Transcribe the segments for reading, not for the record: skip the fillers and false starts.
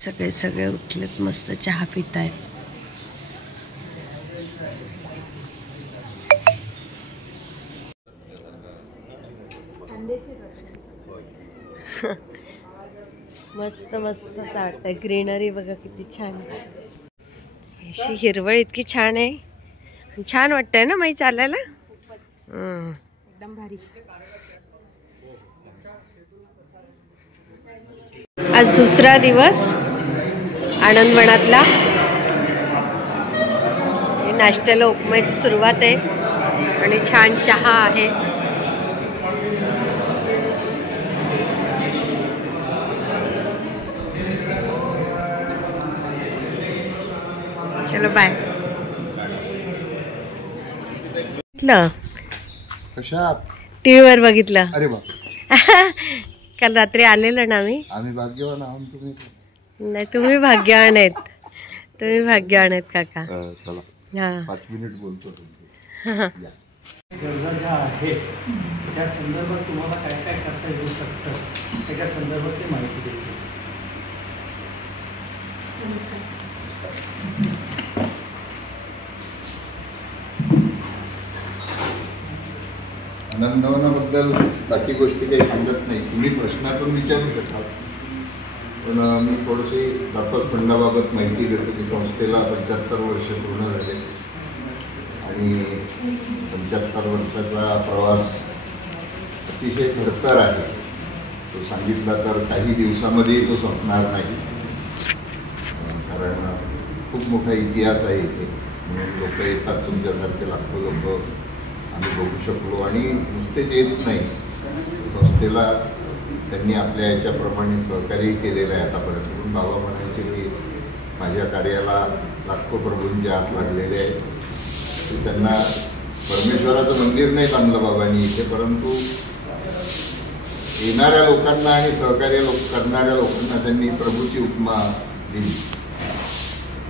सगळे सगळे उठलेत, मस्त चहा पित आहेत. मस्त मस्त ताट आहे. ग्रीनरी बघा किती छान आहे. अशी हिरवळ इतकी छान आहे. छान वाटतंय ना माई चालायला. एकदम भारी. आज दुसरा दिवस आनंदवनातला. नाश्त्याला उपमाची सुरुवात आहे आणि छान चहा आहे. चलो बाय. टीव्हीवर बघितलं. अरे बा काल रात्री आलेलं ना आम्ही भाग्यवान आहोत. तुम्ही नाही, तुम्ही भाग्यवान आहेत. तुम्ही भाग्यवान आहेत काका. चला हा 5 मिनिट बोलतो. गरजा ज्या आहेत त्या संदर्भात तुम्हाला काय काय करता येऊ शकतं त्याच्या संदर्भात ते माहिती देते. आनंदवनाबद्दल बाकी गोष्टी काही सांगत नाही. तुम्ही प्रश्नातून विचारू शकाल. पण मी थोडीशी बापस फंडाबाबत माहिती देतो की संस्थेला 75 वर्ष पूर्ण झाले आणि 75 वर्षाचा प्रवास अतिशय खडतर आहे. तो सांगितला तर काही दिवसामध्येही तो संपणार नाही, कारण खूप मोठा इतिहास आहे इथे. म्हणून लोक येतात, तुमच्यासारखे लाखो लोक आम्ही बघू शकलो. आणि नुसतेच येत नाही, संस्थेला त्यांनी आपल्या याच्याप्रमाणे सहकार्य केलेलं आहे आतापर्यंत. म्हणून बाबा म्हणायचे की माझ्या कार्याला लाखो प्रभूंचे हात लागलेले आहेत. त्यांना परमेश्वराचं मंदिर नाही बांधलं बाबांनी इथे, परंतु येणाऱ्या लोकांना आणि सहकार्य करणाऱ्या लोकांना त्यांनी प्रभूची उपमा दिली.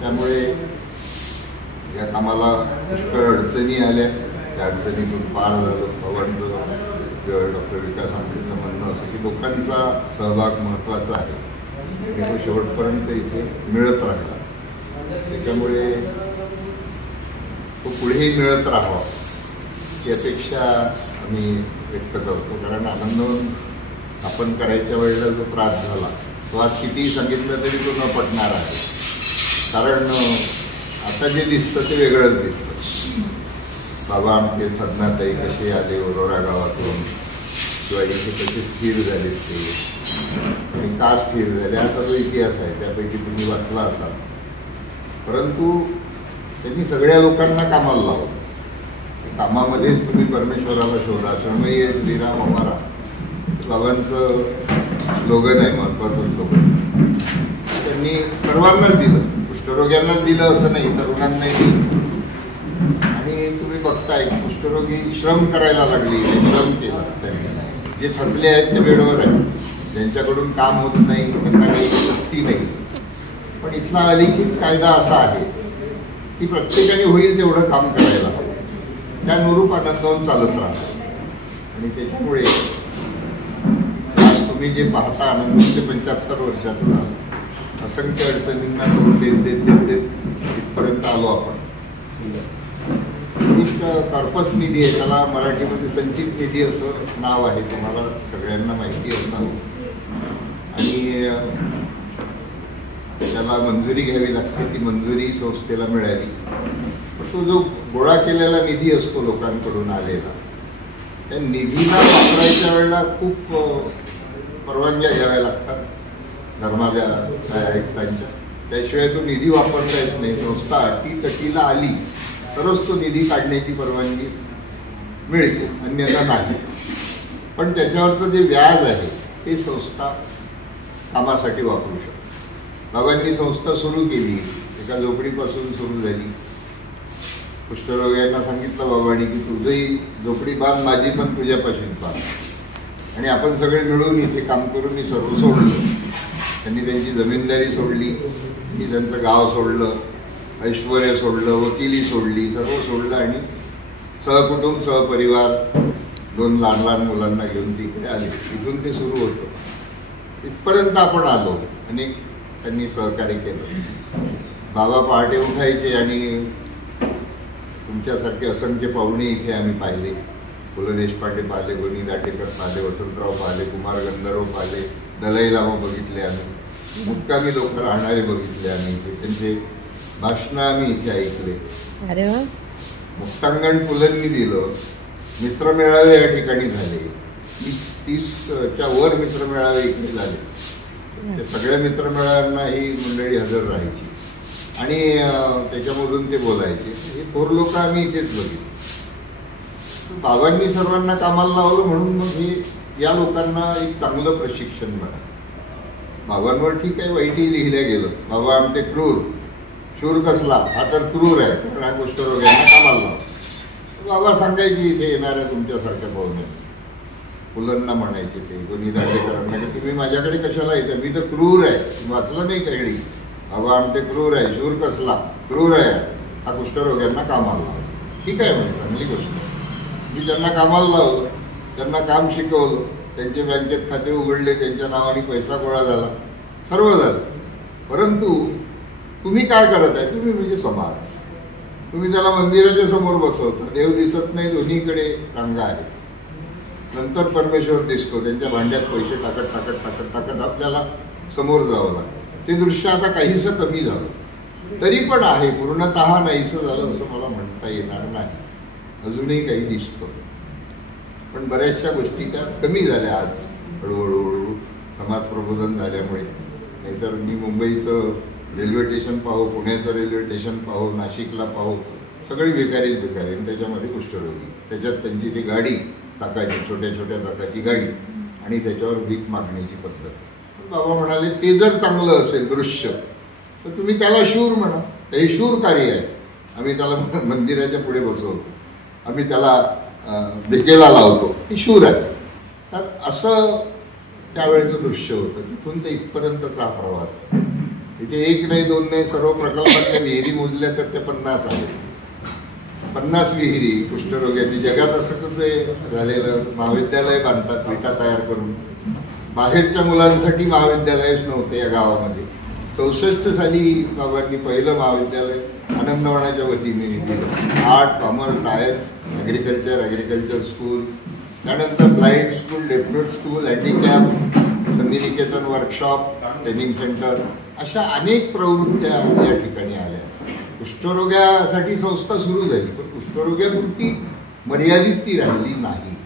त्यामुळे या कामाला पुष्कळ अडचणी आल्या. त्या अडचणीतून पार झालं. बाबांचं डॉक्टर विकास आमटेचं म्हणणं असं की लोकांचा सहभाग महत्त्वाचा आहे आणि तो शेवटपर्यंत इथे मिळत राहिला. त्याच्यामुळे तो पुढेही मिळत राहावा ही अपेक्षा आम्ही व्यक्त करतो. कारण आनंदवन आपण करायच्या वेळेला जो त्रास झाला तो आज कितीही सांगितलं तरी तो न पटणार आहे. कारण आता जे दिसतं ते वेगळंच दिसतं. बाबा आमचे साधनाताई कसे आले वरोरा गावातून, किंवा इथे कसे स्थिर झाले ते आणि का स्थिर झाले असा जो इतिहास आहे त्यापैकी तुम्ही वाचला असाल. परंतु त्यांनी सगळ्या लोकांना कामाला लावलं. कामामध्येच तुम्ही परमेश्वराला शोधा. श्रमय श्रीराम हमारा बाबांचं स्लोगन आहे, महत्त्वाचं स्लोगन. त्यांनी सर्वांनाच दिलं, कुष्ठरोग्यांनाच दिलं असं नाही, तरुणांनाही दिलं. आणि तुम्ही बघताय कुष्ठरोगी श्रम करायला लागली, श्रम केलं त्यांनी. जे थकले आहेत ते वेळेवर आहेत, ज्यांच्याकडून काम होत नाही, त्यांना काही शक्ती नाही. पण इथला अलिखित कायदा असा आहे की प्रत्येकाने होईल तेवढं काम करायला हवं. त्यानुरूप आनंदवन चालत राहतं. आणि त्याच्यामुळे तुम्ही जे पाहता आनंदवन ते 75 वर्षाचं झालं. असंख्य अडचणींना सोडून देत देत देत देत इथपर्यंत आलो आपण. एक कार्पस निधी आहे, त्याला मराठीमध्ये संचित निधी असं नाव आहे, तुम्हाला सगळ्यांना माहिती असावं. आणि त्याला मंजुरी घ्यावी लागते. ती मंजुरी संस्थेला मिळाली. तो जो गोळा केलेला निधी असतो लोकांकडून आलेला, त्या निधीला वापरायच्या वेळेला खूप परवानग्या घ्याव्या लागतात धर्माच्या आयुक्तांच्या. त्याशिवाय तो निधी वापरता येत नाही. संस्था अटीतटीला आली तरच तो निधी काढण्याची परवानगी मिळते, अन्यथा नाही. पण त्याच्यावरचं जे व्याज आहे ते संस्था कामासाठी वापरू शकते. बाबांनी संस्था सुरू केली, एका झोपडीपासून सुरू झाली. कुष्ठरोग्यांना सांगितलं बाबांनी की तुझंही झोपडी बांध, माझी पण तुझ्यापासून बांध. आणि आपण सगळे मिळून इथे काम करून मी सर्व सोडलं. त्यांनी त्यांची जमीनदारी सोडली, मी त्यांचं गाव सोडलं, ऐश्वर्य सोडलं, वकिली सोडली, सर्व सोडलं आणि सहकुटुंब सहपरिवार 2 लहान लहान मुलांना घेऊन तिकडे आले. तिथून ते सुरू होतं. इथपर्यंत आपण आलो आणि त्यांनी सहकार्य केलं. बाबा पहाटे उठायचे आणि तुमच्यासारखे असंख्य पाहुणे इथे आम्ही पाहिले. पु ल देशपांडे पाहिले, गोनी दाटेकर पाहिले, वसंतराव पाहिले, कुमार गंधर्व पाहिले, दलाई लामा बघितले आम्ही, मुक्कामी लोक राहणारे बघितले आम्ही इथे. त्यांचे भाषणं आम्ही इथे ऐकले. अरे वा. मुक्तांगण पुलंनी दिलं. मित्रमेळावे या ठिकाणी झाले. 30च्या वर मित्रमेळावे इकडे झाले. ते सगळ्या मित्रमेळाव्यांना ही मंडळी हजर राहायची आणि त्याच्यामधून ते बोलायचे. हे थोर लोक आम्ही इथेच बघितले. बाबांनी सर्वांना कामाला लावलं म्हणून मग हे या लोकांना एक चांगलं प्रशिक्षण मिळालं. बाबांवर ठीक आहे वाईटही लिहिलं गेलं. बाबा आमचे क्रूर, शूर कसला, हा तर क्रूर आहे, पण हा कुष्ठरोग्यांना कामाला लावतो. बाबा सांगायचे इथे येणाऱ्या तुमच्यासारख्या पाहुण्यांना, पुलंना म्हणायचे ते, कोणी दाटेकरांना की तुम्ही माझ्याकडे कशाला येते, मी तर क्रूर आहे, वाचलं नाही काही. बाबा आमचे क्रूर आहे, शूर कसला, क्रूर आहे, हा कुष्ठरोग्यांना कामाला लावतो. ठीक आहे म्हणजे चांगली गोष्ट आहे. मी त्यांना कामाला लावलं, त्यांना काम शिकवलं, त्यांचे बँकेत खाते उघडले, त्यांच्या नावाने पैसा गोळा झाला, सर्व झालं. परंतु तुम्ही काय करत आहे, तुम्ही म्हणजे समाज, तुम्ही त्याला मंदिराच्या समोर बसवता. देव दिसत नाही, दोन्हीकडे रांगा आहेत. नंतर परमेश्वर दिसतो, त्यांच्या भांड्यात पैसे टाकत टाकत टाकत टाकत आपल्याला समोर जावं लागतं. ते दृश्य आता काहीसं कमी झालं, तरी पण आहे, पूर्णतः नाहीसं झालं असं मला म्हणता येणार नाही. अजूनही काही दिसतं, पण बऱ्याचशा गोष्टी त्या कमी झाल्या आज हळूहळू समाज प्रबोधन झाल्यामुळे. नाहीतर मी मुंबईचं रेल्वे स्टेशन पाहू, पुण्याचं रेल्वे स्टेशन पाहू, नाशिकला पाहू, सगळी बेकारीच बेकारी. आणि त्याच्यामध्ये कुष्ठरोगी, त्याच्यात त्यांची ती गाडी चाकाची, छोट्या छोट्या चाकाची गाडी, आणि त्याच्यावर भीक मागण्याची पद्धत. बाबा म्हणाले ते जर चांगलं असेल दृश्य तर तुम्ही त्याला शूर म्हणा. हे शूर कार्य आहे. आम्ही त्याला मंदिराच्या पुढे बसवतो, आम्ही त्याला भिकेला लावतो, हे शूर आहे. तर असं त्यावेळेचं दृश्य होतं. तिथून ते इथपर्यंतचा हा प्रवास आहे. इथे 1 नाही 2 नाही, सर्व प्रकल्पातल्या विहिरी मोजल्या तर ते 50 आहेत. 50 विहिरी कुष्ठरोग्यांनी. जगात असं कसं झालेलं, महाविद्यालय बांधतात विटा तयार करून. बाहेरच्या मुलांसाठी महाविद्यालयच नव्हते या गावामध्ये. 64 साली बाबांनी पहिलं महाविद्यालय आनंदवनाच्या वतीने दिलं. Art, commerce, science, agriculture school, त्यानंतर ब्लाइंड स्कूल, डेफनूट स्कूल, हँडिकॅप, संधी निकेतन वर्कशॉप, ट्रेनिंग सेंटर, अशा अनेक प्रवृत्त्या या ठिकाणी आल्या. कुष्ठरोग्यासाठी संस्था सुरू झाली, पण कुष्ठरोग्यापुरती मर्यादित ती राहिली नाही.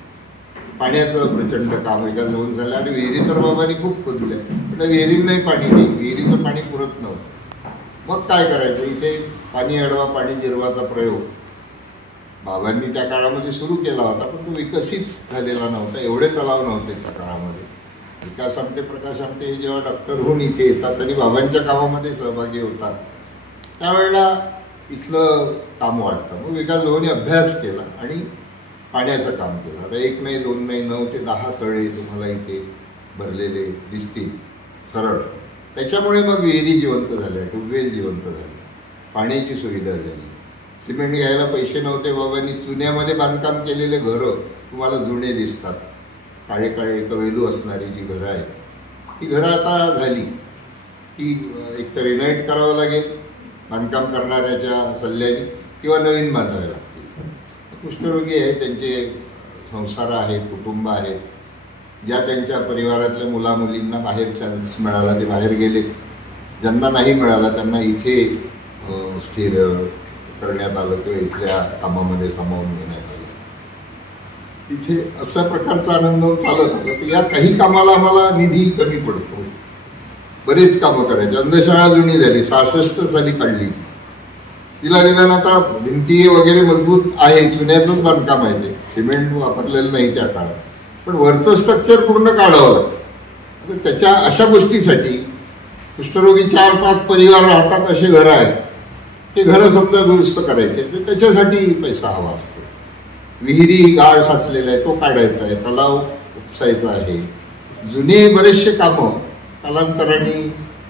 पाण्याचं प्रचंड काम एका जाऊन झालं. आणि विहिरी तर बाबांनी खूप खोदल्या, पण विहिरींनाही पाणी नाही, विहिरीचं पाणी पुरत नव्हतं. मग काय करायचं, इथे पाणी अडवा पाणी जिरवाचा प्रयोग बाबांनी त्या काळामध्ये सुरू केला होता, पण तो विकसित झालेला नव्हता. एवढे तलाव नव्हते त्या काळामध्ये. विकास आमटे, प्रकाश आमटे हे जेव्हा डॉक्टर होऊन इथे येतात आणि बाबांच्या कामामध्ये सहभागी होतात, त्यावेळेला इथलं काम वाढतं. मग विकास भाऊंनी अभ्यास केला आणि पाण्याचं काम केलं. आता 1 नाही 2 नाही 9 ते 10 तळे तुम्हाला इथे भरलेले दिसतील सरळ. त्याच्यामुळे मग विहिरी जिवंत झाल्या, ट्यूबवेल जिवंत झाले, पाण्याची सुविधा झाली. सिमेंट घ्यायला पैसे नव्हते. बाबांनी चुन्यामध्ये बांधकाम केलेले घरं तुम्हाला जुने दिसतात, काळे काळे कवेलू असणारी जी घरं आहेत, ती घरं आता झाली. ती एकतर रिनोव्हेट करावं लागेल बांधकाम करणाऱ्याच्या सल्ल्याने, किंवा नवीन बांधावे लागतील. कुष्ठरोगी आहेत, त्यांचे संसार आहेत, कुटुंब आहेत. ज्या त्यांच्या परिवारातल्या मुलामुलींना बाहेर चान्स मिळाला ते बाहेर गेले. ज्यांना नाही मिळाला त्यांना इथे स्थिर करण्यात आलं किंवा इथल्या कामामध्ये सामावून घेण्यात आलं. इथे अशा प्रकारचा आनंद चालत आलं. तर या काही कामाला आम्हाला निधी कमी पडतो. बरेच कामं करायचे. अंधशाळा जुनी झाली, 66 साली काढली. तिला निदान आता भिंती वगैरे मजबूत आहे, चुन्याचंच बांधकाम आहे, ते सिमेंट वापरलेलं नाही त्या काळात, पण वरचं स्ट्रक्चर पूर्ण काढावं लागतं. आता त्याच्या अशा गोष्टीसाठी कुष्ठरोगी 4-5 परिवार राहतात असे घरं आहेत. ते घरं समजा दुरुस्त करायचे, तर त्याच्यासाठी पैसा हवा असतो. विहिरी गाळ साचलेला आहे तो काढायचा आहे, तलाव उपसायचा आहे. जुने बरेचसे कामं कालांतराने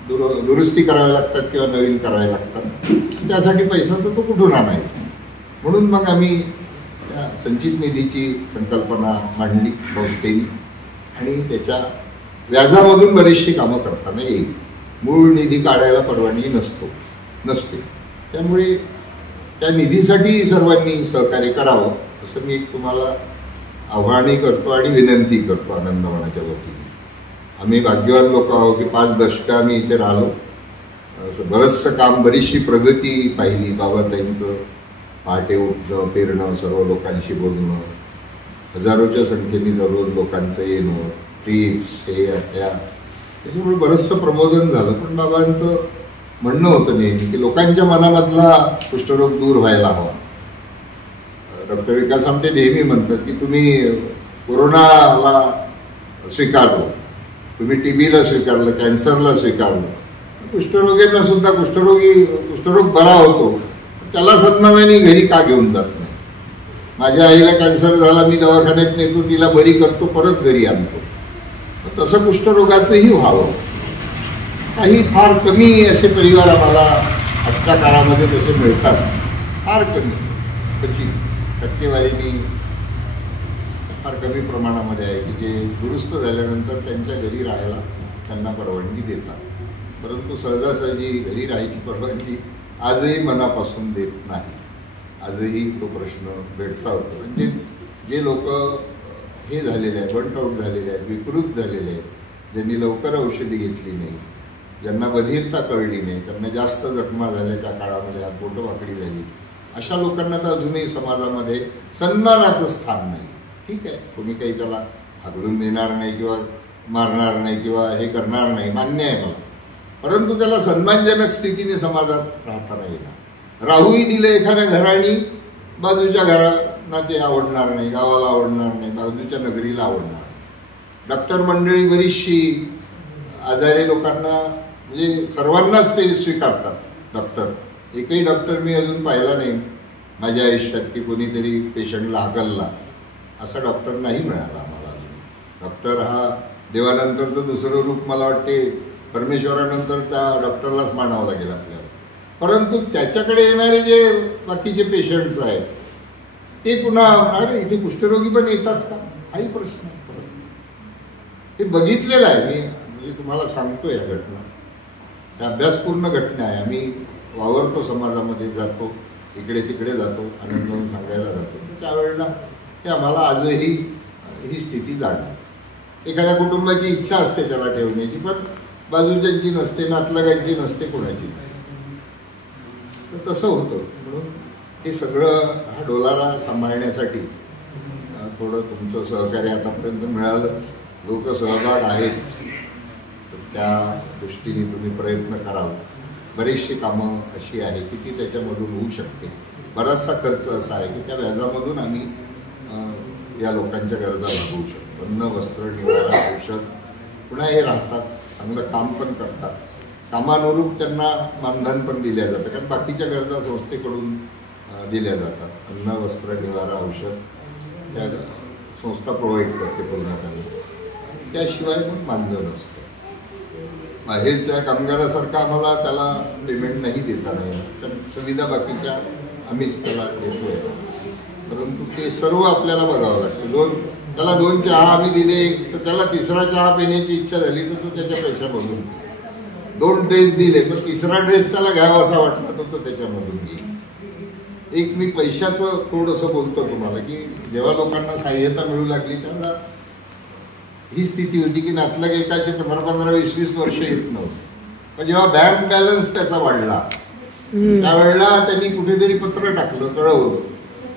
दुरुस्ती कराव्या लागतात किंवा नवीन कराव्या लागतात. त्यासाठी पैसा तर तो कुठून आणायचा. म्हणून मग आम्ही त्या संचित निधीची संकल्पना मांडली संस्थेने, आणि त्याच्या व्याजामधून बरीचशी कामं करताना येईल. मूळ निधी काढायला परवानगी नसते. त्यामुळे त्या निधीसाठी सर्वांनी सहकार्य करावं असं मी तुम्हाला आव्हानही करतो आणि विनंती करतो आनंदवनाच्या वतीने. आम्ही भाग्यवान लोक आहोत की 5 दशकं आम्ही इथे राहिलो. असं बरंचसं काम, बरीचशी प्रगती पाहिली. बाबाताईंचं पहाटे उठणं, फिरणं, सर्व लोकांशी बोलणं, हजारोच्या संख्येने दररोज लोकांचं येणं, ट्रिप्स, हे त्या, त्याच्यामुळे बरंचसं प्रबोधन झालं. पण बाबांचं म्हणणं होतं नेहमी की लोकांच्या मनामधला कुष्ठरोग दूर व्हायला हवा. डॉक्टर विकास आमटे नेहमी म्हणतात की तुम्ही कोरोनाला स्वीकारलं, तुम्ही TBला स्वीकारलं, कॅन्सरला स्वीकारलं, कुष्ठरोग्यांना सुद्धा कुष्ठरोग बरा होतो, त्याला सन्मानाने घरी का घेऊन जात नाही? माझ्या आईला कॅन्सर झाला, मी दवाखान्यात नेतो, तिला बरी करतो, परत घरी आणतो. तसं कुष्ठरोगाचंही व्हावं. काही फार कमी असे परिवार आम्हाला आजच्या काळामध्ये तसे मिळतात, फार कमी, क्वचित टक्केवारीने फार कमी प्रमाणामध्ये आहे की जे दुरुस्त झाल्यानंतर त्यांच्या घरी राहायला त्यांना परवानगी देतात. परंतु सहजासहजी घरी राहायची परवानगी आजही मनापासून देत नाही. आजही तो प्रश्न भेडसावतो. म्हणजे जे लोक हे झालेले आहेत, बर्न आऊट झालेले आहेत, विकृत झालेले आहेत, ज्यांनी लवकर औषधी घेतली नाही, ज्यांना बधिरता कळली नाही, त्यांना जास्त जखमा झाल्या, त्या काळामध्ये हात बोटं वाकडी झाली, अशा लोकांना तर अजूनही समाजामध्ये सन्मानाचं स्थान नाही. ठीक आहे, कोणी काही त्याला हाकलून देणार नाही किंवा मारणार नाही किंवा हे करणार नाही, मान्य आहे मला. परंतु त्याला सन्मानजनक स्थितीने समाजात राहता नाही येणार. राहूही दिलं एखाद्या घराणी, बाजूच्या घरांना ते आवडणार नाही, गावाला आवडणार नाही, बाजूच्या नगरीला आवडणार. डॉक्टर मंडळी बरीचशी आजारी लोकांना, म्हणजे सर्वांनाच ते स्वीकारतात डॉक्टर. एकही डॉक्टर मी अजून पाहिला नाही माझ्या आयुष्यात की कोणीतरी पेशंटला हाकलला, असा डॉक्टर नाही मिळाला आम्हाला अजून. डॉक्टर हा देवानंतरचं दुसरं रूप मला वाटते, परमेश्वरानंतर त्या डॉक्टरलाच मानावं लागेल आपल्याला. परंतु त्याच्याकडे येणारे जे बाकीचे पेशंट्स आहेत ते पुन्हा, अरे इथे कुष्ठरोगी पण येतात का, हाही प्रश्न परत. हे बघितलेलं आहे मी, म्हणजे तुम्हाला सांगतो या घटना, त्या अभ्यासपूर्ण घटना आहे. आम्ही वावरतो, समाजामध्ये जातो, इकडे तिकडे जातो, आनंदाने सांगायला जातो. त्यावेळेला हे आम्हाला आजही ही स्थिती जाणवते. एखाद्या कुटुंबाची इच्छा असते त्याला ठेवण्याची, पण बाजूच्यांची नसते, नातलगांची नसते, कोणाची नसते. तर तसं होतं. म्हणून हे सगळं, हा डोलारा सांभाळण्यासाठी थोडं तुमचं सहकार्य आतापर्यंत मिळालंच, लोकसहभाग आहेच, तर त्या दृष्टीने तुम्ही प्रयत्न कराल. बरीचशी कामं अशी आहे की ती त्याच्यामधून होऊ शकते. बराचसा खर्च असा आहे की त्या व्याजामधून आम्ही या लोकांच्या गरजा भागवू शकतो. अन्न, वस्त्र, निवारा, औषध, पुन्हा हे राहतात, चांगलं काम पण करतात, कामानुरूप त्यांना मानधन पण दिल्या जातं, कारण बाकीच्या गरजा संस्थेकडून दिल्या जातात. अन्न, वस्त्र, निवारा, औषध त्या संस्था प्रोव्हाइड करते पूर्णपणे. त्याशिवाय मग मानधन असतं. बाहेरच्या कामगारासारखं आम्हाला त्याला पेमेंट नाही देता नाही, कारण सुविधा बाकीच्या आम्हीच त्याला देतोय. परंतु ते सर्व आपल्याला बघावं लागतं. त्याला 2 चहा आम्ही दिले, तर त्याला 3रा चहा पिण्याची इच्छा झाली तर तो त्याच्या पैशामधून, 2 ड्रेस दिले पण 3रा ड्रेस त्याला घ्यावा असा वाटला तर तो त्याच्यामधून घेईल. एक मी पैशाचं थोडंसं बोलतो तुम्हाला की जेव्हा लोकांना सहाय्यता मिळू लागली तेव्हा ही स्थिती होती की नातलग एकाचे 15-15, 20-20 वर्ष येत नव्हते. पण जेव्हा बँक बॅलन्स त्याचा वाढला त्यावेळेला त्यांनी कुठेतरी पत्र टाकलं, कळवलं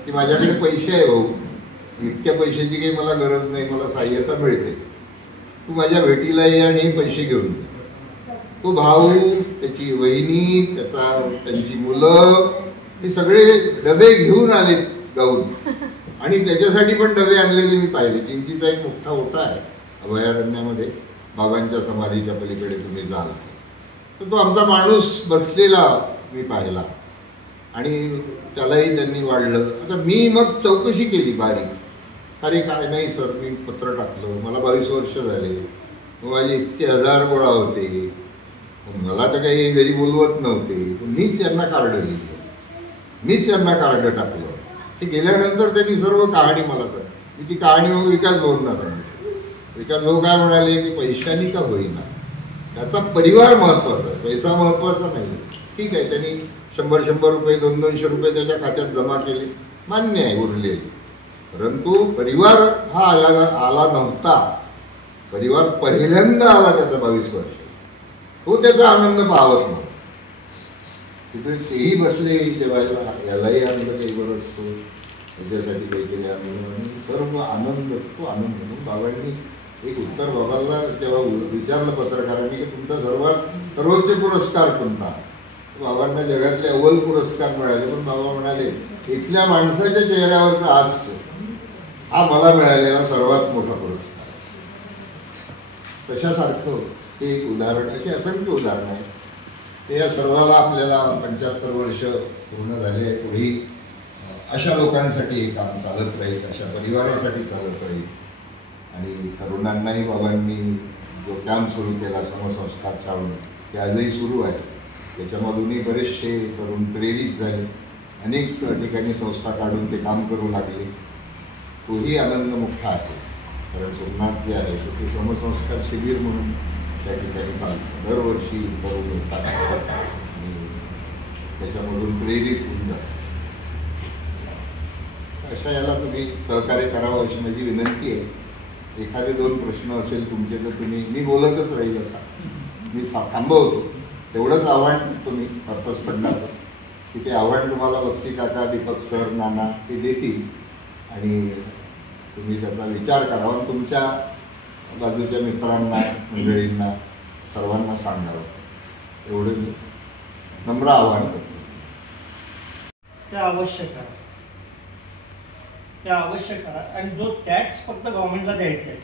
की माझ्याकडे पैसे आहे भाऊ, इतक्या पैशाची काही मला गरज नाही, मला सहाय्यता मिळते, तू माझ्या भेटीला ये आणि हे पैसे घेऊन दे. तो भाऊ, त्याची वहिनी, त्यांची मुलं हे सगळे डबे घेऊन आले गाऊन, आणि त्याच्यासाठी पण डबे आणलेले मी पाहिले. चिंचीचा एक मोठा होता आहे अभयारण्यामध्ये, बाबांच्या समाधीच्या पलीकडे तुम्ही जाल तर तो आमचा माणूस बसलेला मी पाहिला, आणि त्यालाही त्यांनी वाढलं. आता मी मग चौकशी केली बारीक, अरे काय नाही सर, मी पत्र टाकलं, मला 22 वर्ष झाले, मग माझे इतके 1000 गोळा होते, मला तर काही घरी बोलवत नव्हते, मीच यांना कार्ड लिहिलं, मीच यांना कार्ड टाकलं. ते गेल्यानंतर त्यांनी सर्व कहाणी मला सांगितली. मी ती कहाणी मग विकास भाऊंना सांगितली. विकास भाऊ काय म्हणाले की पैशानी का होईना, त्याचा परिवार महत्वाचा आहे, पैसा महत्वाचा नाही. ठीक आहे, त्यांनी 100 रुपये 200 रुपये त्याच्या खात्यात जमा केले, मान्य आहे उरले. परंतु परिवार हा आला नव्हता. परिवार पहिल्यांदा आला त्याचा 22 वर्ष. तो त्याचा आनंद पाहत नव्हता. तिथे तेही बसले जेवायला, यालाही आनंद काही बरं असतो, त्याच्यासाठी काहीतरी आनंद, सर्व आनंद. तो आनंद म्हणून बाबांनी एक उत्तर बाबांना तेव्हा विचारलं पत्रकारांनी की तुमचा सर्वोच्च पुरस्कार कोणता. बाबांना जगातले अव्वल पुरस्कार मिळाले, पण बाबा म्हणाले इथल्या माणसाच्या चेहऱ्यावरचा हास्य हा मला मिळालेला सर्वात मोठा पुरस्कार. तशासारखं ते एक उदाहरण, अशी असंख्य उदाहरणं आहेत. ते या सर्वाला आपल्याला 75 वर्ष पूर्ण झाले. पुढे अशा लोकांसाठी हे काम चालत राहील, अशा परिवारासाठी चालत राहील. आणि तरुणांनाही बाबांनी जो कॅम्प सुरू केला समसंस्कार छावणी, ते आजही सुरू आहे. त्याच्यामधूनही बरेचसे तरुण प्रेरित झाले, अनेक ठिकाणी संस्था काढून ते काम करू लागले. तोही आनंद मोठा आहे. कारण सोमनाथ जे आहे ते समसंस्कार शिबिर म्हणून त्या ठिकाणी चालतं. दरवर्षी तरुण येतात आणि त्याच्यामधून प्रेरित होऊन जातात. अशा याला तुम्ही सहकार्य करावं अशी माझी विनंती आहे. एखादे 2 प्रश्न असेल तुमचे तर तुम्ही, मी बोलतच राहील असा मी थांबवतो. तेवढंच आव्हान तुम्ही पर्पज फंडाचं की ते आव्हान तुम्हाला बक्षी काका, दीपक सर, नाना ते देतील आणि तुम्ही त्याचा विचार करावा आणि तुमच्या बाजूच्या मित्रांना, मंडळींना, सर्वांना सांगावं. एवढं मी नम्र आव्हान करतो. ते आवश्यक आहे, ते आवश्यक करा. आणि जो टॅक्स फक्त गव्हर्नमेंटला द्यायचा आहे,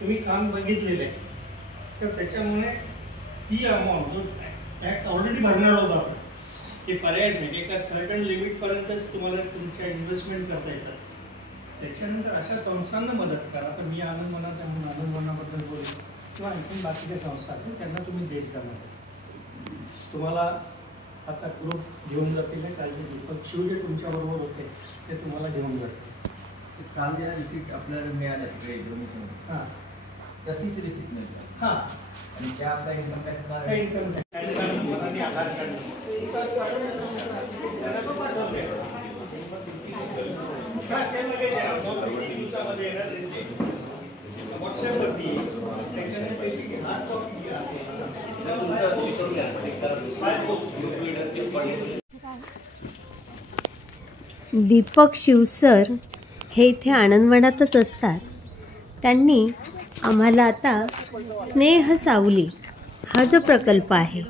तुम्ही काम बघितलेलं आहे, तर त्याच्यामुळे ही अमाऊंट जो टॅक्स ऑलरेडी भरणार होता आपण, ते पर्याय नाही. एका सर्टन लिमिटपर्यंतच तुम्हाला तुमच्या इन्व्हेस्टमेंट करता येतात. त्याच्यानंतर अशा संस्थांना मदत करा. तर मी आनंदवनात आहे म्हणून आनंदवनाबद्दल बोलतो, किंवा आणखी बाकीच्या संस्था असेल त्यांना तुम्ही देत जा. तुम्हाला आता ग्रुप घेऊन जातील, काळजी दीपक शिव जे तुमच्याबरोबर होते ते तुम्हाला घेऊन जातील. काल ज्या रिसिप्ट आपल्याला मिळाल्या तिकडे डोनेशन, हां, तशीच रिसिप्ट मिळतात. हां, आणि त्या आपल्या इन्कम टॅक्सला इन्कम टॅक्स आणि आधार कार्ड दिवसामध्ये येणार रिसिप्ट व्हॉट्सअपवरती त्याच्यानंतर हार्ड कॉपी घ्या. दीपक शिवसर हे इथे आनंदवनातच असतात. त्यांनी आम्हाला आता स्नेह सावली हा जो प्रकल्प आहे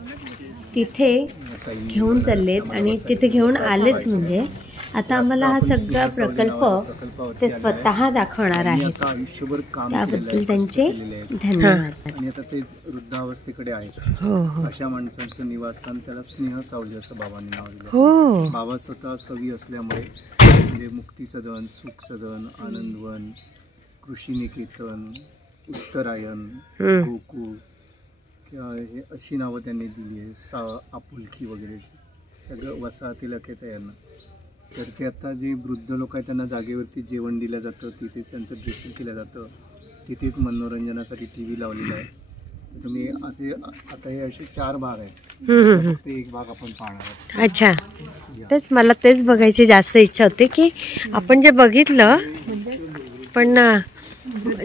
तिथे घेऊन चाललेत आणि तिथे घेऊन आलेच. म्हणजे आता आम्हाला हा सगळा प्रकल्प ते स्वतः दाखवणार आहेत. आयुष्यभर काम त्याबद्दल त्यांचे धन्यवाद. आणि आता ते वृद्धावस्थेकडे आहेत. अशा माणसांचं निवासस्थान त्याला स्नेह सावली असं बाबांनी नाव दिलं. बाबा स्वतः कवी असल्यामुळे म्हणजे मुक्ती सदन, सुख सदन, आनंदवन, कृषी निकेतन, उत्तरायण, गोकुळ किंवा हे अशी नावं त्यांनी दिली आहे. आपुलकी वगैरे सगळं वसाहती लखेत आहे यांना. तर ते आता जे वृद्ध लोक आहेत त्यांना जागेवरती जेवण दिलं जातं, तिथे त्यांचं ड्रेसिंग केलं जातं, तिथेच मनोरंजनासाठी TV लावलेला आहे. तर तुम्ही आता हे असे 4 भाग आहेत. ते एक भाग आपण पाहणार आहोत. अच्छा, तेच मला तेच बघायची जास्त इच्छा होती की आपण जे बघितलं पण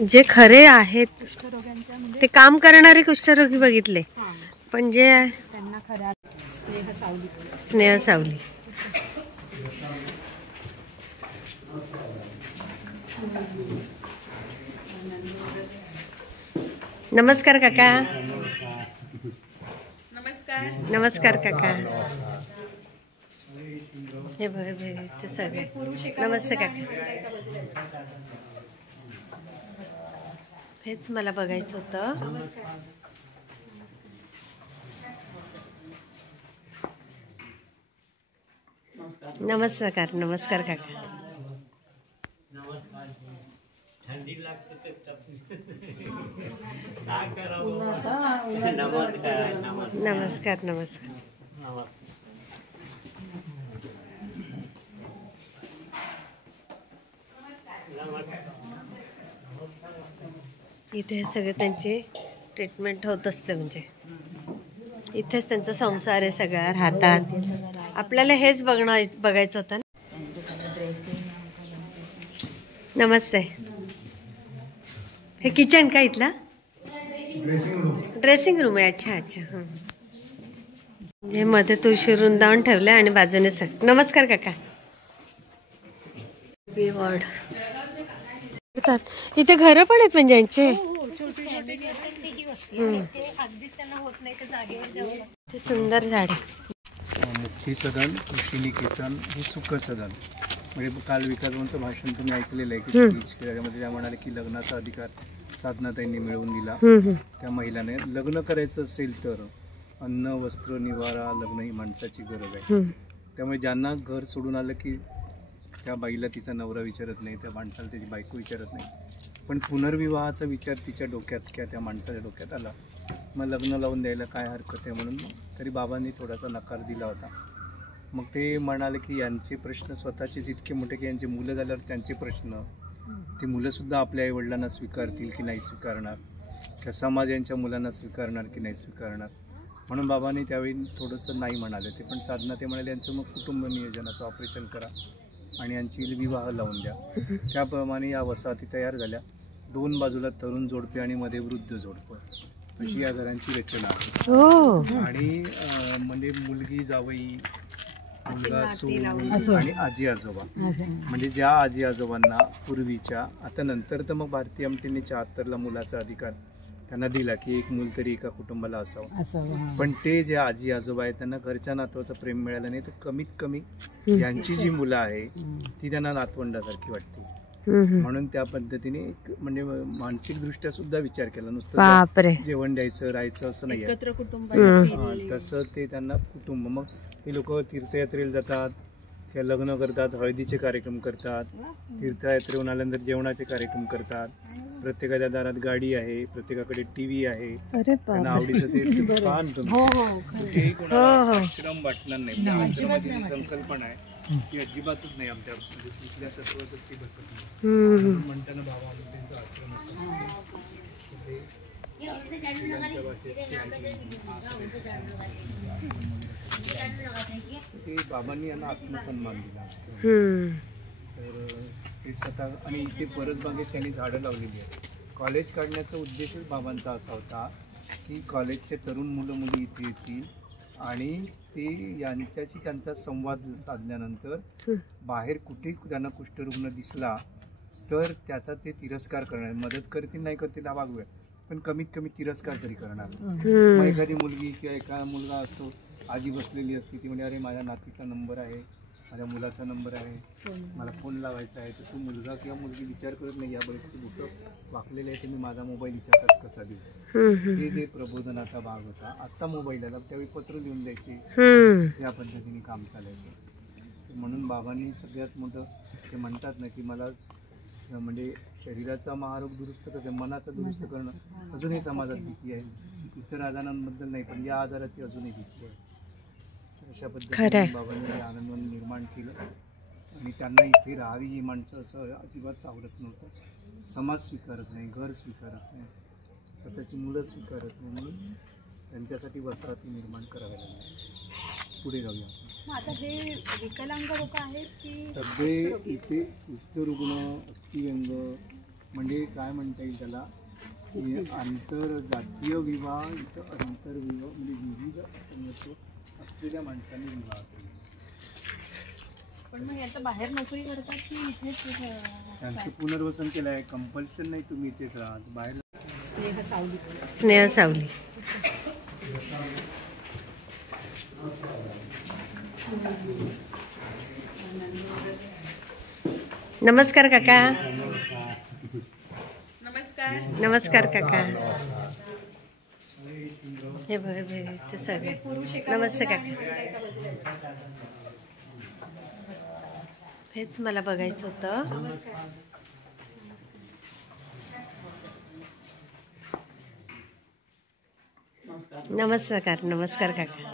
जे खरे आहेत ते काम करणारे कुष्ठरोगी बघितले, पण जे त्यांना खऱ्या स्नेह सावली. नमस्कार काका. नमस्कार. नमस्कार काका. हे बघा ते सगळे नमस्ते काका. हेच मला बघायचं होतं. नमस्कार. नमस्कार काका. नमस्कार. नमस्कार. इथे सगळे त्यांचे ट्रीटमेंट होत असते. म्हणजे इथेच त्यांचा संसार आहे सगळा, राहतात. आपल्याला हेच बघायचं होतं ना. नमस्ते. हे किचन का इथला? ड्रेसिंग रूम आहे. अच्छा अच्छा. हां, हे मध्ये तुळशी वृंदावन ठेवलं आणि बाजूने सग. नमस्कार काका. वॉर्ड इथे घरं पण आहेत म्हणजे यांचे. ते सुंदर झाड. मुक्ती सदन, कृषिनिकेतन, हे सुख सदन. म्हणजे काल विकासवांचं भाषण तुम्ही ऐकलेलं आहे की स्पीच त्याच्यामध्ये त्या म्हणाले की लग्नाचा अधिकार साधनाताईंनी मिळवून दिला. त्या महिलाने लग्न करायचं असेल तर अन्न, वस्त्र, निवारा, लग्न ही माणसाची गरज आहे. त्यामुळे ज्यांना घर सोडून आलं की त्या बाईला तिचा नवरा विचारत नाही, त्या माणसाला त्याची बायको विचारत नाही. पण पुनर्विवाहाचा विचार तिच्या डोक्यात किंवा त्या माणसाच्या डोक्यात आला, मग लग्न लावून द्यायला काय हरकत आहे म्हणून तरी बाबांनी थोडासा नकार दिला होता. मग ते म्हणाले की यांचे प्रश्न स्वतःचेच इतके मोठे की यांचे मुलं झाल्यावर त्यांचे प्रश्न, ती मुलंसुद्धा आपल्या आईवडिलांना स्वीकारतील की नाही स्वीकारणार, किंवा समाज यांच्या मुलांना स्वीकारणार की नाही स्वीकारणार. म्हणून बाबांनी त्यावेळी थोडंसं नाही म्हणाले ते. पण साधना ते म्हणाले यांचं मग कुटुंब नियोजनाचं ऑपरेशन करा आणि यांची विवाह लावून द्या. त्याप्रमाणे या वसाहती तयार झाल्या. 2 बाजूला तरुण जोडपे आणि मध्ये वृद्ध जोडपं, अशी या घरांची रचना आहे. आणि म्हणजे मुलगी, जावई, मुलगा, सून आणि आजी आजोबा. म्हणजे ज्या आजी आजोबांना पूर्वीच्या, आता नंतर तर मग भारतीय आमटीने 74ला मुलाचा अधिकार त्यांना दिला की एक मूल तरी एका कुटुंबाला असावं. पण ते जे आजी आजोबा आहेत त्यांना घरच्या नातवाचं प्रेम मिळालं नाही, तर कमीत कमी यांची जी मुलं आहे ती त्यांना नातवंडासारखी वाटते. म्हणून त्या पद्धतीने म्हणजे मानसिक दृष्ट्या सुद्धा विचार केला. नुसतं जेवण द्यायचं, राहायचं असं नाही आहे. तसं ते त्यांना कुटुंब. मग ते लोक तीर्थयात्रेला जातात, किंवा लग्न करतात, हळदीचे कार्यक्रम करतात, तीर्थयात्रेहून आल्यानंतर जेवणाचे कार्यक्रम करतात. प्रत्येकाच्या दारात गाडी आहे, प्रत्येकाकडे टीव्ही आहे. त्यांना आवडीचं ते पान तुम्ही कोणाला श्रम वाटणार नाही. आश्रमाची जी संकल्पना आहे ती अजिबातच नाही आमच्या तिथल्या तत्वातच ती बसत नाही. म्हणताना बाबा त्यांचा आश्रम ते बाबांनी यांना आत्मसन्मान दिला. तर ते स्वतः आणि इथे परसबागेत त्यांनी झाडं लावलेली आहेत. कॉलेज काढण्याचा उद्देशच बाबांचा असा होता की कॉलेजचे तरुण मुलं मुली इथे येतील आणि ते यांच्याशी त्यांचा संवाद साधल्यानंतर बाहेर कुठेही त्यांना कुष्ठरुग्ण दिसला तर त्याचा ते तिरस्कार करणार. मदत करतील नाही करतील हा वागवेळ, पण कमीत कमी तिरस्कार तरी करणार. मग एखादी मुलगी किंवा एखादा मुलगा असतो, आजी बसलेली असते, ती म्हणजे अरे माझ्या नातीचा नंबर आहे, माझ्या मुलाचा नंबर आहे, मला फोन लावायचा आहे. तर तो मुलगा किंवा मुलगी विचार करत नाही, या बळीचं बुटं वाकलेलं आहे, तर मी माझा मोबाईल विचारतात कसा देऊ. हे जे प्रबोधनाचा भाग होता. आत्ता मोबाईल आला, त्यावेळी पत्र लिहून द्यायचे, या पद्धतीने काम चालायचं. म्हणून बाबांनी सगळ्यात मोठं ते म्हणतात ना की मला म्हणजे शरीराचा महारोग दुरुस्त करते, मनाचं दुरुस्त करणं अजूनही समाजात भीती आहे. इतर आजारांबद्दल नाही, पण या आजाराची अजूनही भीती आहे. अशा पद्धतीने बाबांनी आनंदवन निर्माण केलं आणि त्यांना इथे राहावी ही माणसं असं अजिबात आवडत नव्हतं. समाज स्वीकारत नाही, घर स्वीकारत नाही, स्वतःची मुलं स्वीकारत नाही, म्हणून त्यांच्यासाठी वसाहती निर्माण कराव्या लागल्या. पुढे जाऊया. आता हे विकलांग लोक आहेत की सगळे इथे कुष्ठरुग्ण, अस्थिव्यंग, म्हणजे काय म्हणता येईल त्याला, आंतरजातीय विवाह, इथं आंतरविवाह म्हणजे विविध संघर्ष असलेल्या माणसांनी विवाह केले. पण मग याचं बाहेर नोकरी करतात की इथेच त्यांचं पुनर्वसन केलं आहे. कंपल्शन नाही तुम्ही इथेच राहा, बाहेर. स्नेह सावली. नमस्कार काका. नमस्कार. नमस्कार काका. हे बघा ते सगळे. नमस्ते काका. हेच मला बघायचं होतं. नमस्कार. नमस्कार काका.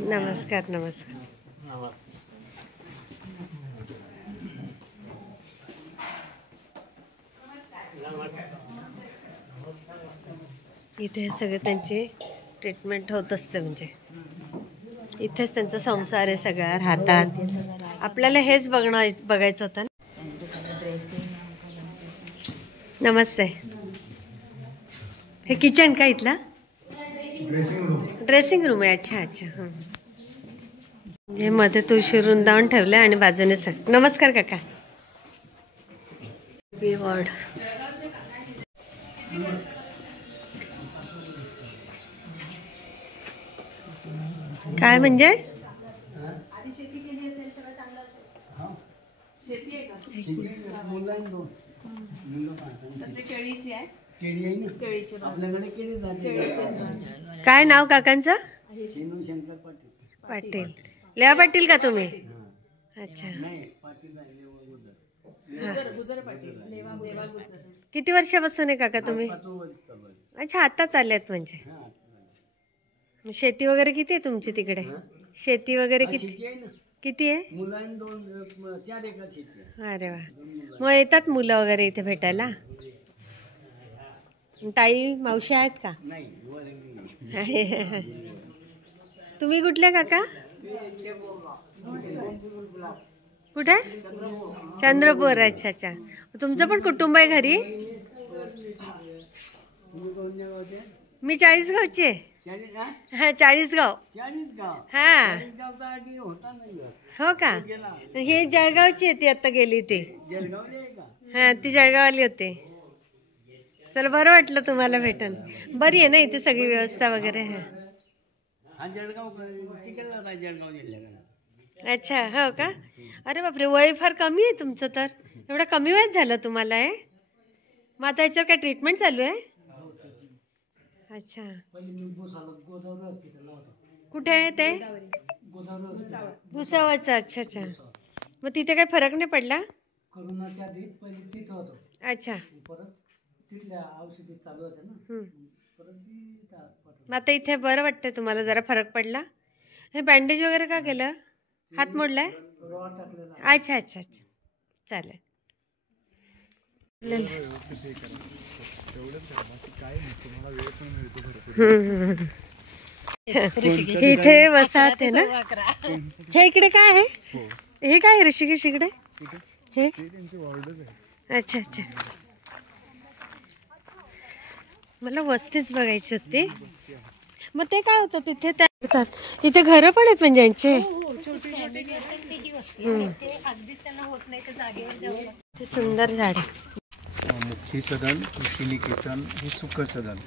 नमस्कार. नमस्कार. इथे हे सगळे त्यांची ट्रीटमेंट होत असते, म्हणजे इथेच त्यांचा संसार आहे सगळा राहतात. आपल्याला हेच बघायचं होतं ना. नमस्ते. हे किचन का इथला? ड्रेसिंग रूम आहे. अच्छा अच्छा. हां, हे मध्ये तुळशी वृंदावन ठेवलं आणि बाजूने सांग. नमस्कार काका. वॉर्ड काय म्हणजे? शेती आहे का? केळीची आहे. केळीची काय नाव काकांचं? पाटील. लेवा पाटील का तुम्ही? अच्छा. गुजर पाटील. लेवा गुजर. किती वर्षापासून आहे काका तुम्ही? अच्छा, आताच आल्यात म्हणजे. शेती वगैरे किती आहे तुमची तिकडे? शेती वगैरे किती आहे? अरे वा. मग येतात मुलं वगैरे इथे भेटायला? ताई मावशी आहेत का? तुम्ही कुठले काका? कुठे? चंद्रपूर. अच्छा अच्छा. तुमचं पण कुटुंब आहे घरी? मी 40गावची आहे. हा, 40गाव. हा, हो का? हे जळगावची आहे. ती आता गेली ती. हा, ती जळगावली होती. चला, बरं वाटलं तुम्हाला भेटून. बरी आहे ना इथे सगळी व्यवस्था वगैरे? अच्छा, हो का? अरे बापरे, वय फार कमी आहे तुमचं. तर एवढं कमी वयात झालं तुम्हाला आहे? मग आता याच्यावर काय ट्रीटमेंट चालू आहे? अच्छा. कुठे आहे ते? भुसावळचं. अच्छा अच्छा. मग तिथे काही फरक नाही पडला? अच्छा. मग आता इथे बरं वाटतंय तुम्हाला? जरा फरक पडला? हे बँडेज वगैरे का केलं? हात मोडलाय? अच्छा अच्छा अच्छा. चालेल. इथे वसाहत आहे ना? हे इकडे काय आहे? हे काय ऋषिकेश इकडे? हे अच्छा अच्छा. मला वस्तीच बघायची होती. मग ते काय होतं तिथे? त्या इथे घरं पण आहेत म्हणजे यांचे? ते सुंदर झाड. मुक्ती सदन, ऋषिनिकेतन, हे सुख सदन.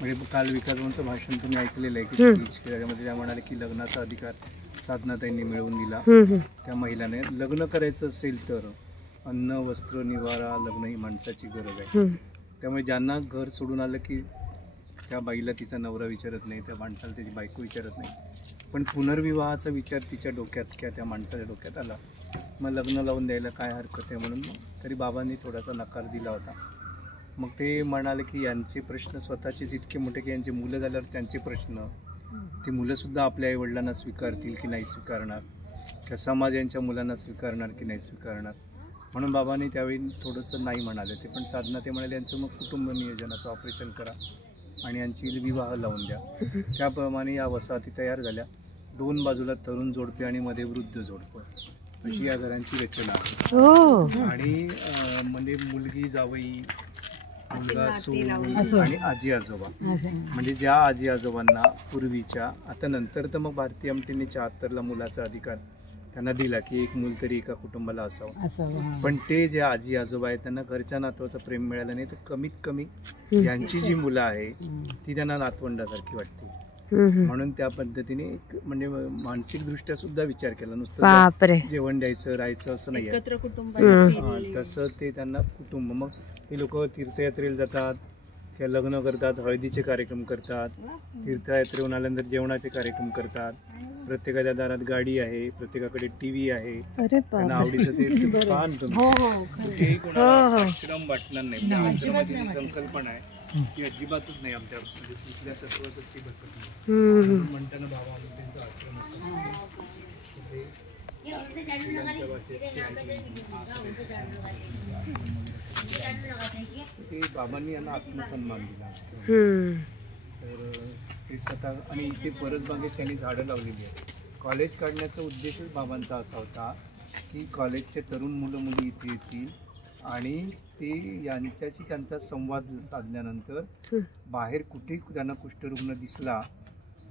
म्हणजे काल विकासवांचं भाषण तुम्ही ऐकलेलं आहे की स्पीच, त्याच्यामध्ये त्या म्हणाले की लग्नाचा अधिकार साधनाताईंनी मिळवून दिला. त्या महिलाने लग्न करायचं असेल तर अन्न, वस्त्र, निवारा, लग्न ही माणसाची गरज आहे. त्यामुळे ज्यांना घर सोडून आलं की त्या बाईला तिचा नवरा विचारत नाही, त्या माणसाला त्याची बायको विचारत नाही. पण पुनर्विवाहाचा विचार तिच्या डोक्यात किंवा त्या माणसाच्या डोक्यात आला, मग लग्न लावून द्यायला काय हरकत आहे म्हणून तरी बाबांनी थोडासा नकार दिला होता. मग ते म्हणाले की यांचे प्रश्न स्वतःचेच इतके मोठे की यांचे मुलं झाल्यावर त्यांचे प्रश्न, ती मुलंसुद्धा आपल्या आईवडिलांना स्वीकारतील की नाही स्वीकारणार, किंवा समाज यांच्या मुलांना स्वीकारणार की नाही स्वीकारणार. म्हणून बाबांनी त्यावेळी थोडंसं नाही म्हणाले ते. पण साधना ते म्हणाले यांचं मग कुटुंब नियोजनाचं ऑपरेशन करा आणि यांची विवाह लावून द्या. त्याप्रमाणे या वसाहती तयार झाल्या. दोन बाजूला तरुण जोडपे आणि मध्ये वृद्ध जोडपं, अशी या घरांची रचना आहे. आणि म्हणजे मुलगी, जावई, मुलगा, सून आणि आजी आजोबा, म्हणजे ज्या आजी आजोबांना पूर्वीच्या, आता नंतर तर मग भारतीय आमटीने 74ला मुलाचा अधिकार त्यांना दिला की एक मूल तरी एका कुटुंबाला असावं. पण ते जे आजी आजोबा आहेत त्यांना घरच्या नातवाचं प्रेम मिळालं नाही, तर कमीत कमी यांची जी मुलं आहे ती त्यांना नातवंडासारखी वाटते. म्हणून त्या पद्धतीने म्हणजे मानसिक दृष्ट्या सुद्धा विचार केला. नुसतं जेवण द्यायचं, राहायचं असं नाही आहे, तसं ते त्यांना कुटुंब. मग ते लोक तीर्थयात्रेला जातात किंवा लग्न करतात, हळदीचे कार्यक्रम करतात, तीर्थयात्रेहून आल्यानंतर जेवणाचे कार्यक्रम करतात. प्रत्येकाच्या दारात गाडी आहे, प्रत्येकाकडे टीव्ही आहे, त्यांना आवडीचं ते पान तुम्ही कोणाला आश्रम वाटणार नाही. आश्रमाची जी संकल्पना आहे ती अजिबातच नाही आमच्या कुठल्या तत्वातच ती बसत नाही. म्हणताना बाबा त्यांचा आश्रम असतो. ते बाबांनी यांना आत्मसन्मान दिला. तर ते स्वतः आणि इथे परसबागेत त्यांनी झाडं लावलेली आहेत. कॉलेज काढण्याचा उद्देशच बाबांचा असा होता की कॉलेजचे तरुण मुलं मुली इथे येतील आणि ते यांच्याशी त्यांचा संवाद साधल्यानंतर बाहेर कुठेही त्यांना कुष्ठरुग्ण दिसला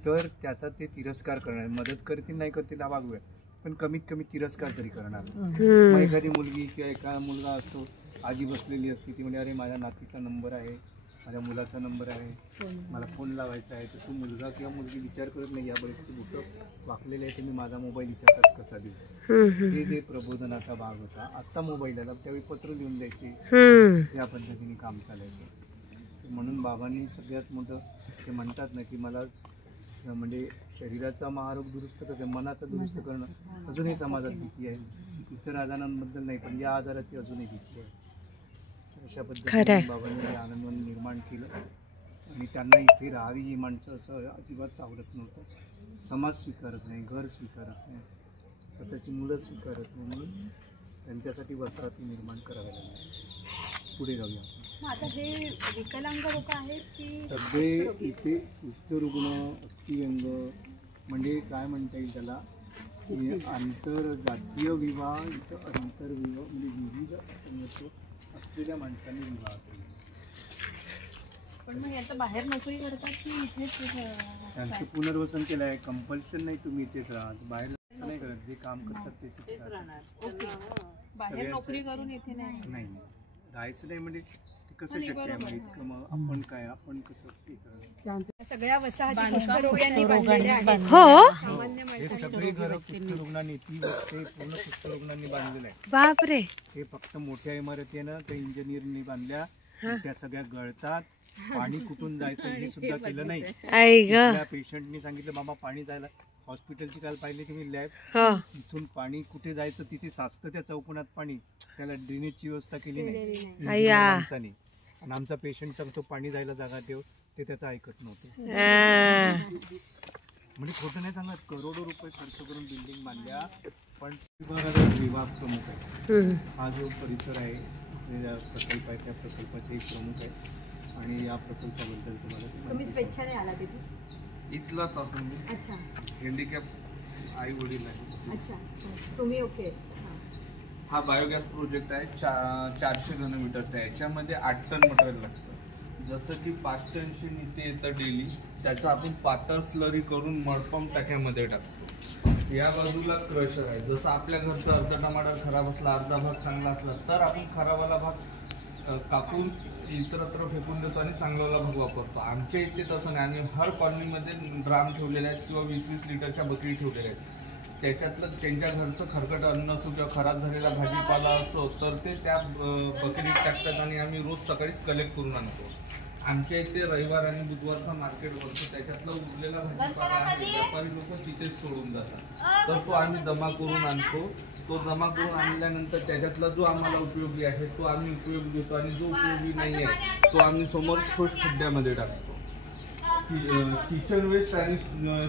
तर त्याचा ते तिरस्कार करणार. मदत करतील नाही करतील हा वागवे, पण कमीत कमी तिरस्कार तरी करणार. मग एखादी मुलगी किंवा एका मुलगा असतो, आजी बसलेली असते, ती म्हणजे अरे माझ्या नातीचा नंबर आहे, माझ्या मुलाचा नंबर आहे, मला फोन लावायचा आहे. तर तो मुलगा किंवा मुलगी विचार करत नाही, याबरोबर ते बुटं वाकलेले आहे, तर मी माझा मोबाईल विचारतात कसा देऊ. ते प्रबोधनाचा भाग होता. आत्ता मोबाईल आला, त्यावेळी पत्र लिहून द्यायचे, या पद्धतीने काम चालायचं. म्हणून बाबांनी सगळ्यात मोठं ते म्हणतात ना की मला म्हणजे शरीराचा महारोग दुरुस्त करणं, मनाचा दुरुस्त करणं अजूनही समाजात भीती आहे. इतर आजारांबद्दल नाही, पण या आजाराची अजूनही भीती आहे. अशा पद्धतीने बाबांनी आनंदवन निर्माण केलं आणि त्यांना इथे राहावी ही माणसं असं अजिबात आवडत नव्हतं. समाज स्वीकारत नाही, घर स्वीकारत नाही, स्वतःची मुलं स्वीकारत नाही, म्हणून त्यांच्यासाठी वसाहती निर्माण कराव्या लागल्या. पुढे जाऊया. आता हे विकलांग लोक आहेत की सगळे इथे कुष्ठरुग्ण, अस्थिव्यंग, म्हणजे काय म्हणता येईल त्याला, आंतरजातीय विवाह, इथं आंतरविवाह म्हणजे विविध असंगत असलेल्या माणसांनी विवाह केले. पण मग याचं बाहेर नोकरी करतात की इथेच त्यांचं पुनर्वसन केलं आहे. कंपल्शन नाही तुम्ही इथेच राहा, बाहेर असं नाही करत. जे काम करतात तेच राहणार. बाहेर नोकरी करून इथे नाही राहायचं नाही म्हणजे कसं शक्य आहे. मग इतकं मग आपण काय, आपण कसं ते करणार. सगळ्या वसाहती कुष्ठरोग्यांनी बांधलेल्या आहेत. हे सगळे घरं कुष्ठरुग्णांनी, ती ते पूर्ण कुष्ठरुग्णांनी बांधलेलं आहे. बापरे. हे फक्त मोठ्या इमारती आहे ना, त्या इंजिनियरनी बांधल्या, त्या सगळ्या गळतात. पाणी कुठून जायचं हे सुद्धा केलं नाही. त्या पेशंटनी सांगितलं बाबा पाणी जायला, हॉस्पिटलची काल पाहिली की मी लॅब, इथून पाणी कुठे जायचं तिथे साचतं त्या चौकोनात पाणी, त्याला ड्रेनेजची व्यवस्था केली नाही माणसाने. आणि आमचा पेशंट सांगतो पाणी जायला जागा ठेव, ते त्याचं ऐकत नव्हतं. म्हणजे खोटं नाही सांगत, करोडो रुपये खर्च करून बिल्डिंग बांधल्या, पण विभागाचा विभाग प्रमुख आहे. हा जो परिसर आहे, प्रकल्प आहे, त्या प्रकल्पाचे एक प्रमुख आहे. आणि या प्रकल्पाबद्दल तुम्ही स्वेच्छाने आला तिथे? इथलाच आहोत मी. अच्छा. हँडिकॅप आई वडील आहे. अच्छा, तुम्ही ओके. हा बायोगॅस प्रोजेक्ट आहे, 400 घनमीटरचा आहे. याच्यामध्ये 8 टन मटेरियल लागतं. जसं की 5 टन शेण इथे येतं डेली, त्याचं आपण पातळ स्लरी करून मडपंप टाक्यामध्ये टाकतो. या बाजूला क्रशर आहे. जसं आपल्या घरचं अर्धा टमाटर खराब असला, अर्धा भाग चांगला असला, तर आपण खराबवाला भाग कापून इतरत्र फेकून देतो आणि चांगल्यावाला भाग वापरतो. आमच्या इथे तसं नाही. आम्ही हर कॉलनीमध्ये ड्राम ठेवलेले आहेत किंवा 20-20 लिटरच्या बकरी ठेवलेल्या आहेत. त्याच्यातलं त्यांच्या घरचं खरकट अन्न असो किंवा खराब झालेला भाजीपाला असो, तर ते त्या बकरीत टाकतात आणि आम्ही रोज सकाळीच कलेक्ट करून आणतो. आमच्या इथे रविवार आणि बुधवारचा मार्केट भरतो, त्याच्यातला उरलेला भाजीपाला आहे व्यापारी लोक तिथेच सोडून जातात, तर तो आम्ही जमा करून आणतो. तो जमा करून आणल्यानंतर त्याच्यातला जो आम्हाला उपयोगी आहे तो आम्ही उपयोग देतो आणि जो उपयोगी नाही आहे तो आम्ही समोर ठोस खड्ड्यामध्ये टाकतो. किचन वेस्ट आणि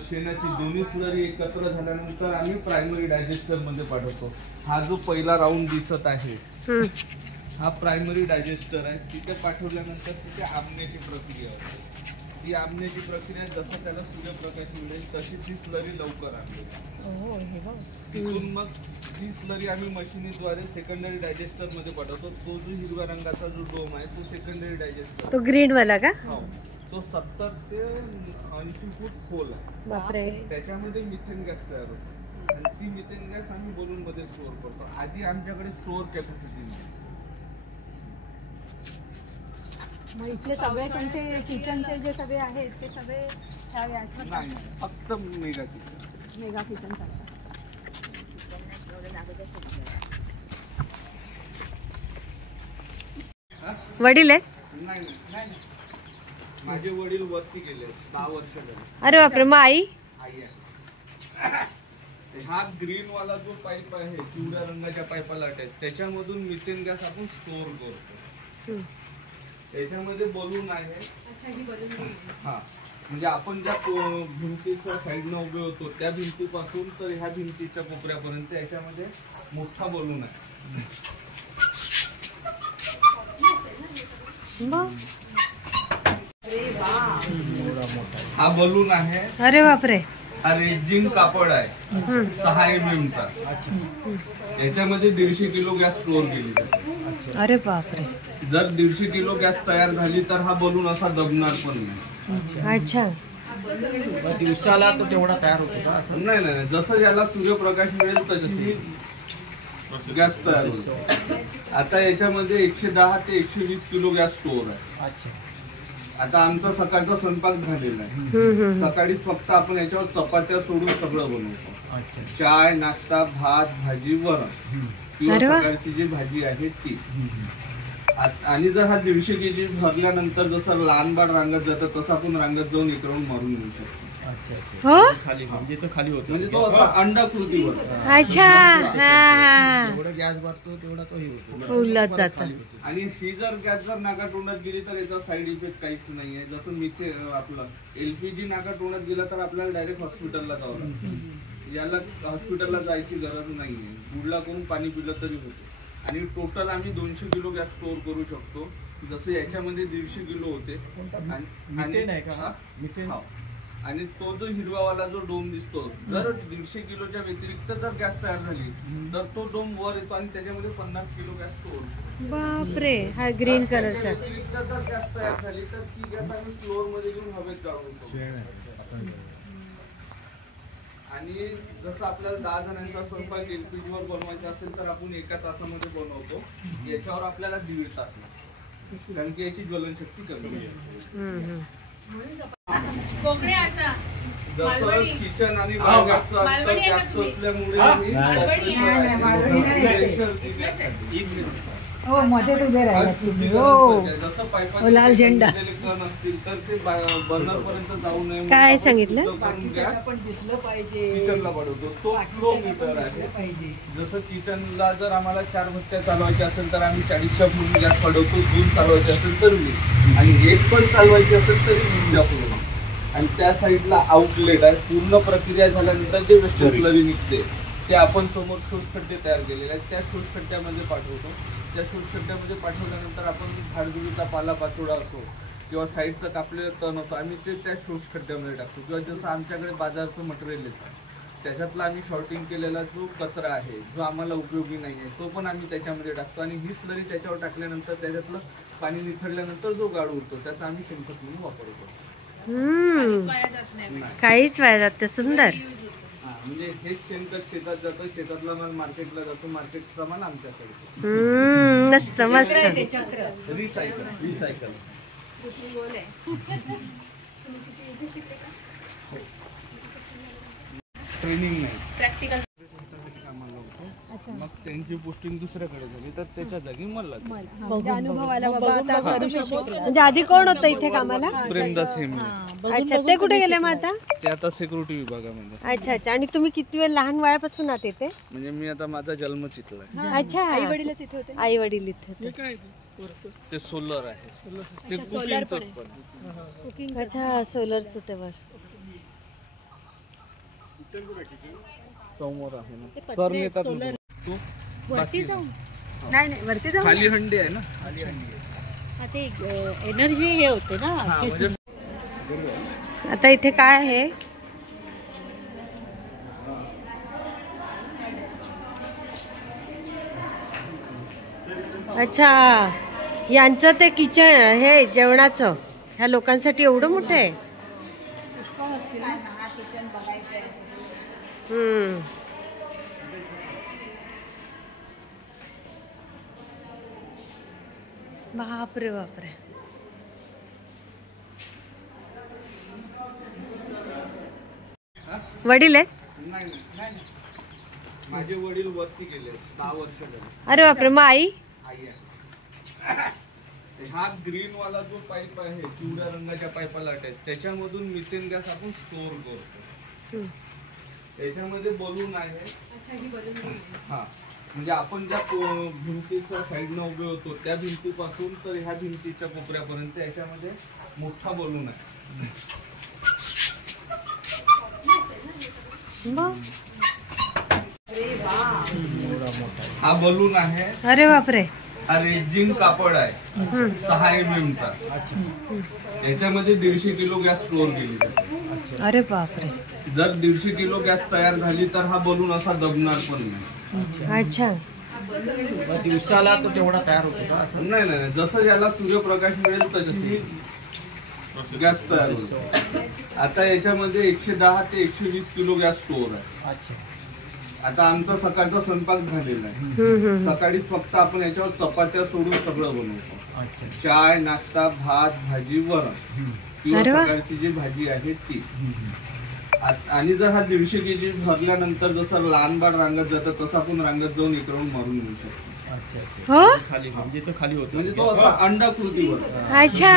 शेणाची दोन्ही स्लरी एकत्र झाल्यानंतर आम्ही प्रायमरी डायजेस्टरमध्ये पाठवतो. हा जो पहिला राऊंड दिसत आहे हा प्रायमरी डायजेस्टर आहे. तिथे पाठवल्यानंतर तिथे आंबण्याची प्रक्रिया होते. ती आंबण्याची प्रक्रिया जसं त्याला सूर्यप्रकाश मिळेल तशी ती स्लरी लवकर आणली. तिथून मग ती स्लरी आम्ही मशिनीद्वारे सेकंडरी डायजेस्टरमध्ये पाठवतो. तो जो हिरव्या रंगाचा जो डोम आहे तो सेकंडरी डायजेस्टर, तो ग्रीन वाला का? हो, तो 70 ते 80 फूट खोल आहे. बापरे. त्याच्यामध्ये मिथेन गॅस तयार होतो आणि ती मिथेन गॅस आम्ही बलूनमध्ये स्टोअर करतो. आधी आमच्याकडे स्टोअर कॅपॅसिटी नाही. मग इथले सगळे तुमचे किचनचे जे सगळे आहेत ते सगळे नाही, फक्त मेगा किचन. मेगा किचन चालतात. वडील आहे? नाही, माझे वडील वरती गेले 10 वर्ष झाले. अरे बापरे. मग आई? आई आहे. हा ग्रीन वाला जो पाईप आहे, पिवळ्या रंगाच्या पाईपाला अटॅच, त्याच्यामधून मिथेन गॅस आपण स्टोअर करतो. त्याच्यामध्ये बलून आहे. हा, म्हणजे आपण ज्या भिंतीच्या साईडनं उभे होतो त्या भिंतीपासून तर ह्या भिंतीच्या कोपऱ्यापर्यंत याच्यामध्ये मोठा बलून आहे. मग हा बलून आहे, अरे बापरे. हा रेजिन कापड आहे 6 mm चा. याच्यामध्ये 150 किलो गॅस स्टोअर केली जाते. अरे बापरे. जर 150 किलो गॅस तयार झाली तर हा बलून असा दबणार पण नाही. अच्छा. दिवसाला तो तेवढा तयार होतो का असं? नाही नाही नाही. जसं याला सूर्यप्रकाश मिळेल तशी गॅस तयार होतो. आता याच्यामध्ये 110 ते 120 किलो गॅस स्टोअर आहे. अच्छा. आता आमचा सकाळचा स्वयंपाक झालेला आहे. सकाळीच फक्त आपण याच्यावर चपात्या सोडून सगळं बनवतो. अच्छा. चाय, नाश्ता, भात, भाजी, वरण किंवा अरे वा. सकाळची जी भाजी आहे ती. आणि जर हा 150 केजी भरल्यानंतर जसं लहान बाळ रांगत जातं तसं आपण रांगत जाऊन इकडून मारून घेऊ शकतो. अच्छा अच्छा. हो. खाली म्हणजे तो खाली होतो. म्हणजे तो असा अंडाकृती बनतो. अच्छा. हा जेवढा गॅस भरतो तेवढा तो हे होतो. उलट जात. आणि ही जर गॅस जर नाकातोंडात गेली तर याचा साईड इफेक्ट काहीच नाहीये. जसं मिथे आपलं LPG नाकातोंडात गेला तर आपल्याला डायरेक्ट हॉस्पिटलला जावं लागतं. याला हॉस्पिटलला जायची गरज नाहीये. गुडला करून पाणी पिलं तरी होतं. आणि टोटल आम्ही 200 किलो गॅस स्टोअर करू शकतो. जसं याच्यामध्ये 150 किलो होते. मिथेन आहे का? मिथेन. आणि तो जो हिरवावाला जो डोम दिसतो, जर 150 किलोच्या व्यतिरिक्त जर गॅस तयार झाली तर तो डोम वर येतो आणि त्याच्यामध्ये 50 किलो गॅस स्टोअर होतो. बापरे. हा ग्रीन कलरचा. व्यतिरिक्त जर गॅस तयार झाली तर ती गॅस आम्ही फ्लोअर मध्ये घेऊन हवेत जाळून. आणि जसं आपल्याला 10 जणांचा स्वयंपाक LPG वर बनवायचा असेल तर आपण 1 तासामध्ये बनवतो. याच्यावर आपल्याला 1.5 तास लागतो कारण की याची ज्वलनशक्ती कमी आहे. कोकणे असा जसं किचन आणि बागाचं अंतर जास्त असल्यामुळे आम्ही प्रेशर दिल्यासाठी हो मध्ये उभे जसं पाईपाचे लाल झेंडा कण असतील तर ते बर्नर पर्यंत जाऊ नये. काय सांगितलं? दिसलं पाहिजे किचनला पडवतो तो फ्लो मीटर आहे. जसं किचनला जर आम्हाला 4 भट्ट्या चालवायच्या असेल तर आम्ही 40च्या पूर्ण गॅस पडवतो. 2 चालवायचे असेल तर 20 आणि 1 पण चालवायची असेल तरी 20च्या पूर्ण. आणि त्या साईडला आउटलेट आहे. पूर्ण प्रक्रिया झाल्यानंतर जे वेस्ट स्लरी निघते ते आपण समोर शोषखड्डे तयार केलेले आहेत. त्या शोषखड्ड्यामध्ये पाठवतो. त्या शोषखड्ड्यामध्ये पाठवल्यानंतर आपण झाडझुडीचा पालापाचोळा असो किंवा साईडचं कापलेलं तण असो आम्ही ते त्या शोषखड्ड्यामध्ये टाकतो. किंवा जसं आमच्याकडे बाजारचं मटेरियल येतं त्याच्यातला आम्ही शॉर्टिंग केलेला जो कचरा आहे जो आम्हाला उपयोगी नाही आहे तो पण आम्ही त्याच्यामध्ये टाकतो. आणि ही स्लरी त्याच्यावर टाकल्यानंतर त्याच्यातलं पाणी निथळल्यानंतर जो गाळ उरतो त्याचा आम्ही शेणखत म्हणून वापरतो. काहीच वाया जात. सुंदर. म्हणजे हेच शेणखत शेतात जातं. शेतातला माल मार्केटला जातो. मार्केटचा माल आमच्याकडे. मस्त मस्त. रिसायकल ट्रेनिंग नाही प्रॅक्टिकल. मग त्यांची पोस्टिंग दुसऱ्याकडे झाली तर त्याच्या जागी मला म्हणजे आधी कोण होतं इथे कामाला? प्रेमदास हेमले. अच्छा. ते कुठे गेले मग आता? ते आता सिक्युरिटी विभागामध्ये. अच्छा अच्छा. आणि तुम्ही किती वेळ लहान वयापासून आहात इथे? म्हणजे मी आता माझा जन्मच इथला आहे. अच्छा. आई वडीलच इथे होते? आई वडील इथे होते. ते सोलर आहे. ते कुकिंगचं पण. अच्छा. सोलरचं ते वर समोर आहे ना सर नेतात वरती जाऊ. नाही नाही वरती जाऊ. खाली हंडी आहे ना. खाली हंडी आहे. ते एनर्जी हे होते ना. म्हणजे आता इथे काय आहे? अच्छा. यांचं ते किचन हे जेवणाचं ह्या लोकांसाठी एवढं मोठं आहे. बापरे बापरे. वडील आहेत? नाही माझे वडील वरती गेले 10 वर्ष झाले. अरे बापरे. मग आई? आई आहे. हा ग्रीन वाला जो पाईप आहे पिवळ्या रंगाच्या पाईपाला अटॅच त्याच्यामधून मिथेन गॅस आपण स्टोअर करतो. त्याच्यामध्ये बलून आहे. हा म्हणजे आपण ज्या भिंतीच्या साईडनं उभे होतो त्या भिंतीपासून तर ह्या भिंतीच्या कोपऱ्यापर्यंत याच्यामध्ये मोठा बलून आहे. मग हा बलून आहे. अरे बापरे. हा रेजिन कापड आहे 6 mm चा. याच्यामध्ये 150 किलो गॅस स्टोअर केली जाते. अरे बापरे. जर 150 किलो गॅस तयार झाली तर हा बलून असा दबणार पण नाही. अच्छा. दिवसाला तो तेवढा तयार होतो का? असं नाही नाही, जसं याला सूर्यप्रकाश मिळेल तशी गॅस तयार होतो. आता याच्यामध्ये 110 ते 120 किलो गॅस स्टोअर आहे. अच्छा. आता आमचा सकाळचा स्वयंपाक झालेला आहे. सकाळीच फक्त आपण याच्यावर चपात्या सोडून सगळं बनवतो. चाय, नाश्ता, भात, भाजी, वरण किंवा सकाळची जी भाजी आहे ती. आणि जर हा 150 kg भरल्यानंतर जसं लहान बाळ रांगत जातं तसं आपण रांगत जाऊन इकडून मारून येऊ शकतो. खाली म्हणजे तो खाली होतो, म्हणजे तो असा अंडाकृतीवर. अच्छा.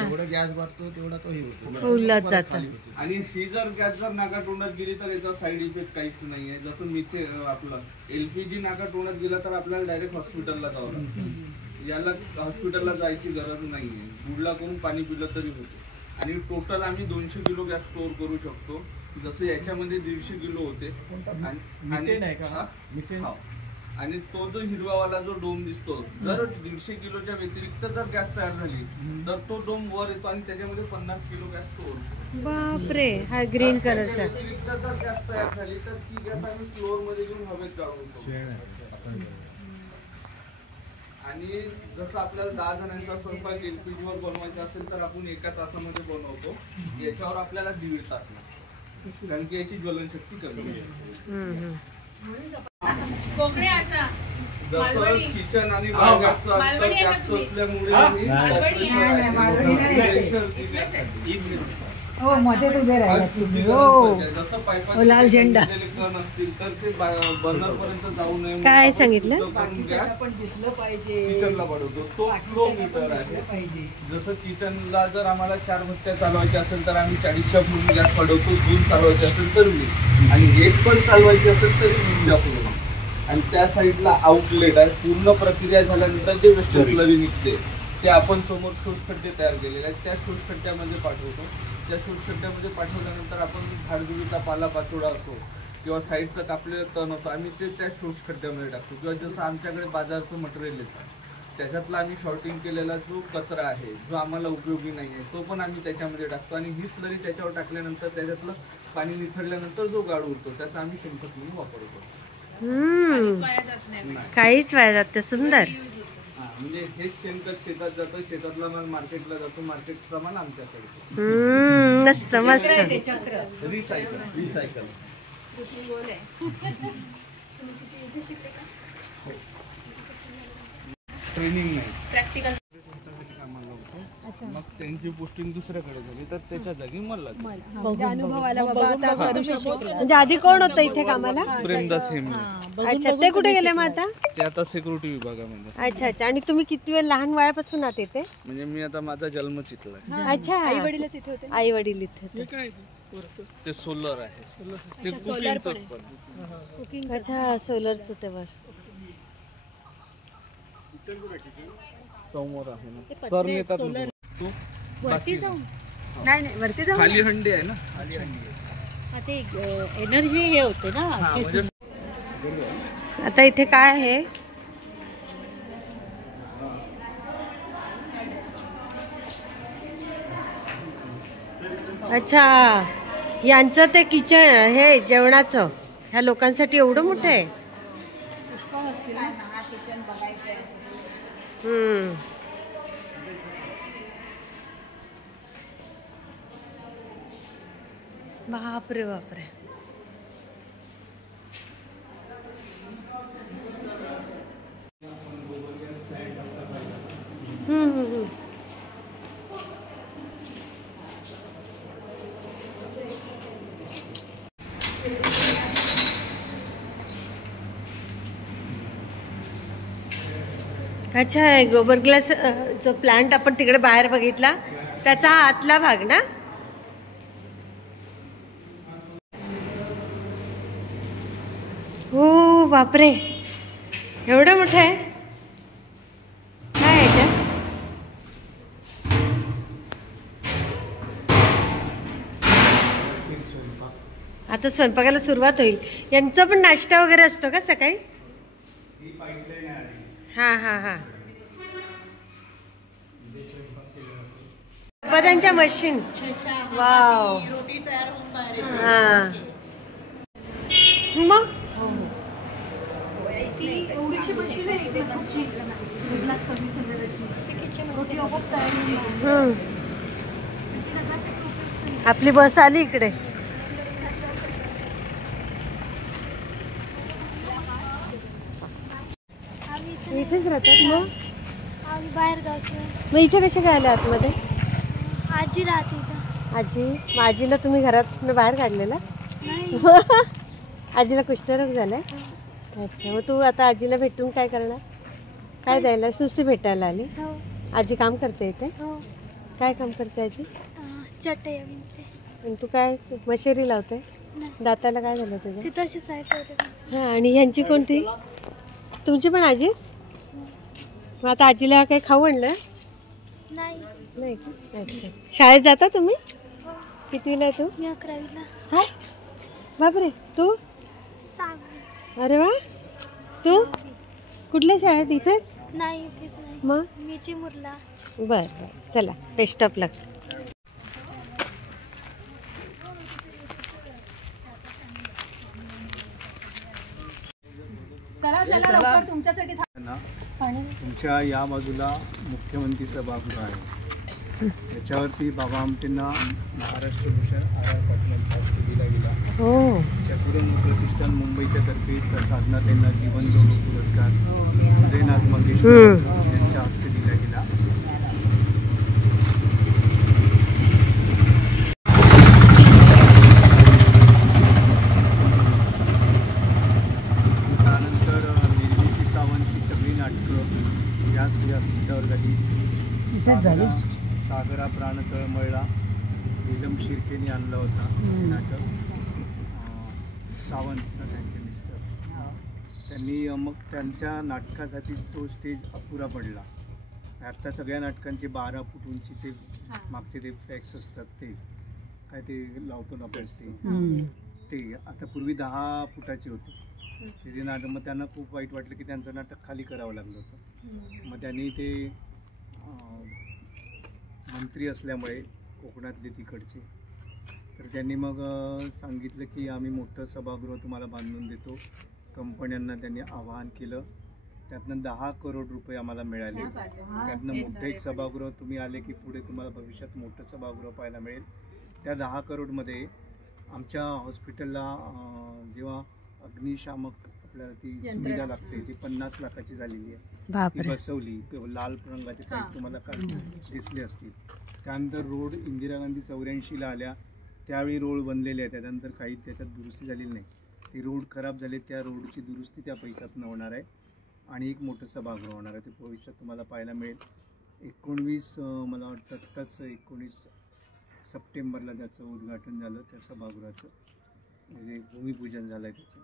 जेवढा गॅस भरतो तेवढा तो हे होतो, उलट जातं. आणि ही जर गॅस जर नाकातोंडात गेली तर याचा साईड इफेक्ट काहीच नाहीये. जसं मिथे आपलं LPG नाकातोंडात गेला तर आपल्याला डायरेक्ट हॉस्पिटलला जावं लागतं. याला हॉस्पिटलला जायची गरज नाहीये. गुडला करून पाणी पिलं तरी होतं. आणि टोटल आम्ही 200 किलो गॅस स्टोअर करू शकतो. जसं याच्यामध्ये 150 किलो होते. आणि तो जो हिरवावाला जो डोम दिसतो, जर 150 किलोच्या व्यतिरिक्त जर गॅस तयार झाली तर तो डोम वर येतो आणि त्याच्यामध्ये 50 किलो गॅस स्टोअर. बापरे. हा ग्रीन कलरचा. व्यतिरिक्त जर गॅस तयार झाली तर ती गॅस आम्ही फ्लोअर मध्ये घेऊन हवेत जाळून. आणि जसं आपल्याला 10 जणांचा स्वयंपाक LPG वर बनवायचा असेल तर आपण 1 तासामध्ये बनवतो. याच्यावर आपल्याला 1.5 तास लागतो, कारण की याची ज्वलनशक्ती कमी आहे. जसं किचन आणि बाळगाचं अंतर जास्त असल्यामुळे लाल झेंडा असतील तर ते बर्नर पर्यंत जाऊ नये. काय सांगितलं? किचनला वाढवतो. तो फ्लो मीटर आहे. जसं किचनला जर आम्हाला 4 भट्ट्या चालवायच्या असेल तर आम्ही 40च्या पूर्ण गॅस वाढवतो. 2 चालवायचे असेल तर 20 आणि 1 पण चालवायची असेल तर 20च्या पूर्ण. आणि त्या साईडला आउटलेट आहे. पूर्ण प्रक्रिया झाल्यानंतर जे वेस्ट स्लरी निघते ते आपण समोर शोषखड्डे तयार केलेले आहेत त्या शोषखड्ड्यामध्ये पाठवतो. त्या शोषखड्ड्यामध्ये पाठवल्यानंतर आपण झाडझुडीचा पालापाचोळा असो किंवा साईडचं कापलेलं तण असो आम्ही ते त्या शोषखड्ड्यामध्ये टाकतो. किंवा जसं आमच्याकडे बाजारचं मटेरियल येतं त्याच्यातला आम्ही शॉर्टिंग केलेला जो कचरा आहे जो आम्हाला उपयोगी नाही आहे तो पण आम्ही त्याच्यामध्ये टाकतो. आणि ही स्लरी त्याच्यावर टाकल्यानंतर त्याच्यातलं पाणी निथळल्यानंतर जो गाळ उरतो त्याचा आम्ही शेणखत म्हणून वापर करतो. काहीच वाया जात. सुंदर. म्हणजे हेच शेणखत शेतात जातं. शेतातला माल मार्केटला जातो. मार्केटचा माल आमच्याकडे. मस्त मस्त. रिसायकल. ट्रेनिंग नाही, प्रॅक्टिकल. मग त्यांची पोस्टिंग दुसऱ्याकडे झाली तर त्याच्या जागी मला म्हणजे आधी कोण होतं इथे कामाला? प्रेमदास हेमले. अच्छा. ते कुठे गेले मग आता? ते आता सिक्युरिटी विभागामध्ये. अच्छा अच्छा. आणि तुम्ही किती वेळ लहान वयापासून आहात इथे? म्हणजे मी आता माझा जन्मच इथला आहे. अच्छा. आई वडीलच इथे होते? आई वडील इथे होते. ते सोलर आहे. अच्छा. सोलरचं ते वर समोर आहे ना सर नेतात वरती जाऊन नाही वरती जाऊन खाली हंडी आहे ना. ते एनर्जी हे होते ना. आता इथे काय आहे? अच्छा. यांचं ते किचन हे जेवणाचं ह्या लोकांसाठी एवढं मोठं आहे. बापरे बापरे. अच्छा. गोबर ग्लास जो प्लांट आपण तिकडे बाहेर बघितला त्याचा हा आतला भाग ना. हो बापरे. एवढं मोठं आहे. काय आहे त्यात? आता स्वयंपाकाला सुरुवात होईल. यांचा पण नाश्ता वगैरे असतो का सकाळी? हां हां हां पदांच्या मशीन. वाव. रोटी तयार होऊन बाहेर येते. हां मग एवढीशी मशीन आहे इथे घरची. 1,26,000 रोटी आपोआप तयार होऊन बाहेर. आपली बस आली इकडे. इथेच राहतात मग. आम्ही बाहेर गावचे. मग इथे कसे काय आले आतमध्ये? आजी राहते इथं. आजी. मग आजीला तुम्ही घरातून बाहेर काढलेला? नाही. आजीला कुष्ठरोग झालाय. अच्छा. मग तू आता आजीला भेटून काय करणार? काय द्यायला? सुस्ती भेटायला आली? हो आजी काम करते इथे? हो. काय काम करते आजी? चटई विणते. आणि तू काय मशेरी लावते? नाही. दाताला काय झालं तुझ्या? ती तशीच आहे पहिल्यापासून. हां. आणि ह्यांची कोणती? तुमची पण आजीच? मग आता आजीला काही खाऊ आणलं? नाही. नाही का? अच्छा. शाळेत जाता तुम्ही? हो. कितवीला आहे तू? मी 11वीला. काय बापरे. तू? 6वी. अरे वा. तू कुठल्या शाळेत? इथेच? नाही इथेच नाही. मग मी चिमुरला. बरं बरं. चला बेस्ट ऑफ लक. चला चला लवकर तुमच्यासाठी तुमच्या या बाजूला मुख्यमंत्री सभागृह आहे. त्याच्यावरती बाबा आमटेंना महाराष्ट्र भूषण आर पाटलांचा हस्ते दिला गेला. हो. त्याच्याकडून प्रतिष्ठान मुंबईच्या तर्फे साधना त्यांना जीवन गौरव पुरस्कार उदयनाथ मंगेशकर यांच्या हस्ते दिला गेला. त्यानंतर निर्मिती सावंतची सगळी नाटकं याच व्यासपीठावर झाली. सागरा प्राण तळमळला नीलम शिर्केने आणला होता नाटक. सावंत त्यांचे मिस्टर. त्यांनी मग त्यांच्या नाटकासाठी तो स्टेज अपुरा पडला. आता सगळ्या नाटकांचे 12 फूट उंचीचे मागचे ते फ्लॅक्स असतात ते काय ते लावतो ना आपण ते आता पूर्वी 10 फुटाचे होते ते नाटक. मग त्यांना खूप वाईट वाटलं की त्यांचं नाटक खाली करावं लागलं होतं. मग त्यांनी ते मंत्री असल्यामुळे कोकणातले तिकडचे तर त्यांनी मग सांगितलं की आम्ही मोठं सभागृह तुम्हाला बांधून देतो. कंपन्यांना त्यांनी आवाहन केलं. त्यातनं 10 करोड रुपये आम्हाला मिळाले. त्यातनं मोठं एक सभागृह तुम्ही आले की पुढे तुम्हाला भविष्यात मोठं सभागृह पाहायला मिळेल. त्या 10 करोडमध्ये आमच्या हॉस्पिटलला जेव्हा अग्निशामक आपल्याला ती सुविधा लागते ती 50 लाखाची झालेली आहे. ती बसवली. लाल रंगाचे काही तुम्हाला काय दिसले असतील. त्यानंतर रोड इंदिरा गांधी 84ला आल्या त्यावेळी रोड बनलेले आहे. त्यानंतर काही त्याच्यात दुरुस्ती झालेली नाही. ते रोड खराब झाले. त्या रोडची दुरुस्ती त्या पैशातून होणार आहे आणि एक मोठं सभागृह होणार आहे. ते भविष्यात तुम्हाला पाहायला मिळेल. 19 मला वाटतं आत्ताच 19 सप्टेंबरला त्याचं उद्घाटन झालं त्या सभागृहाचं. म्हणजे भूमिपूजन झालं आहे त्याचं.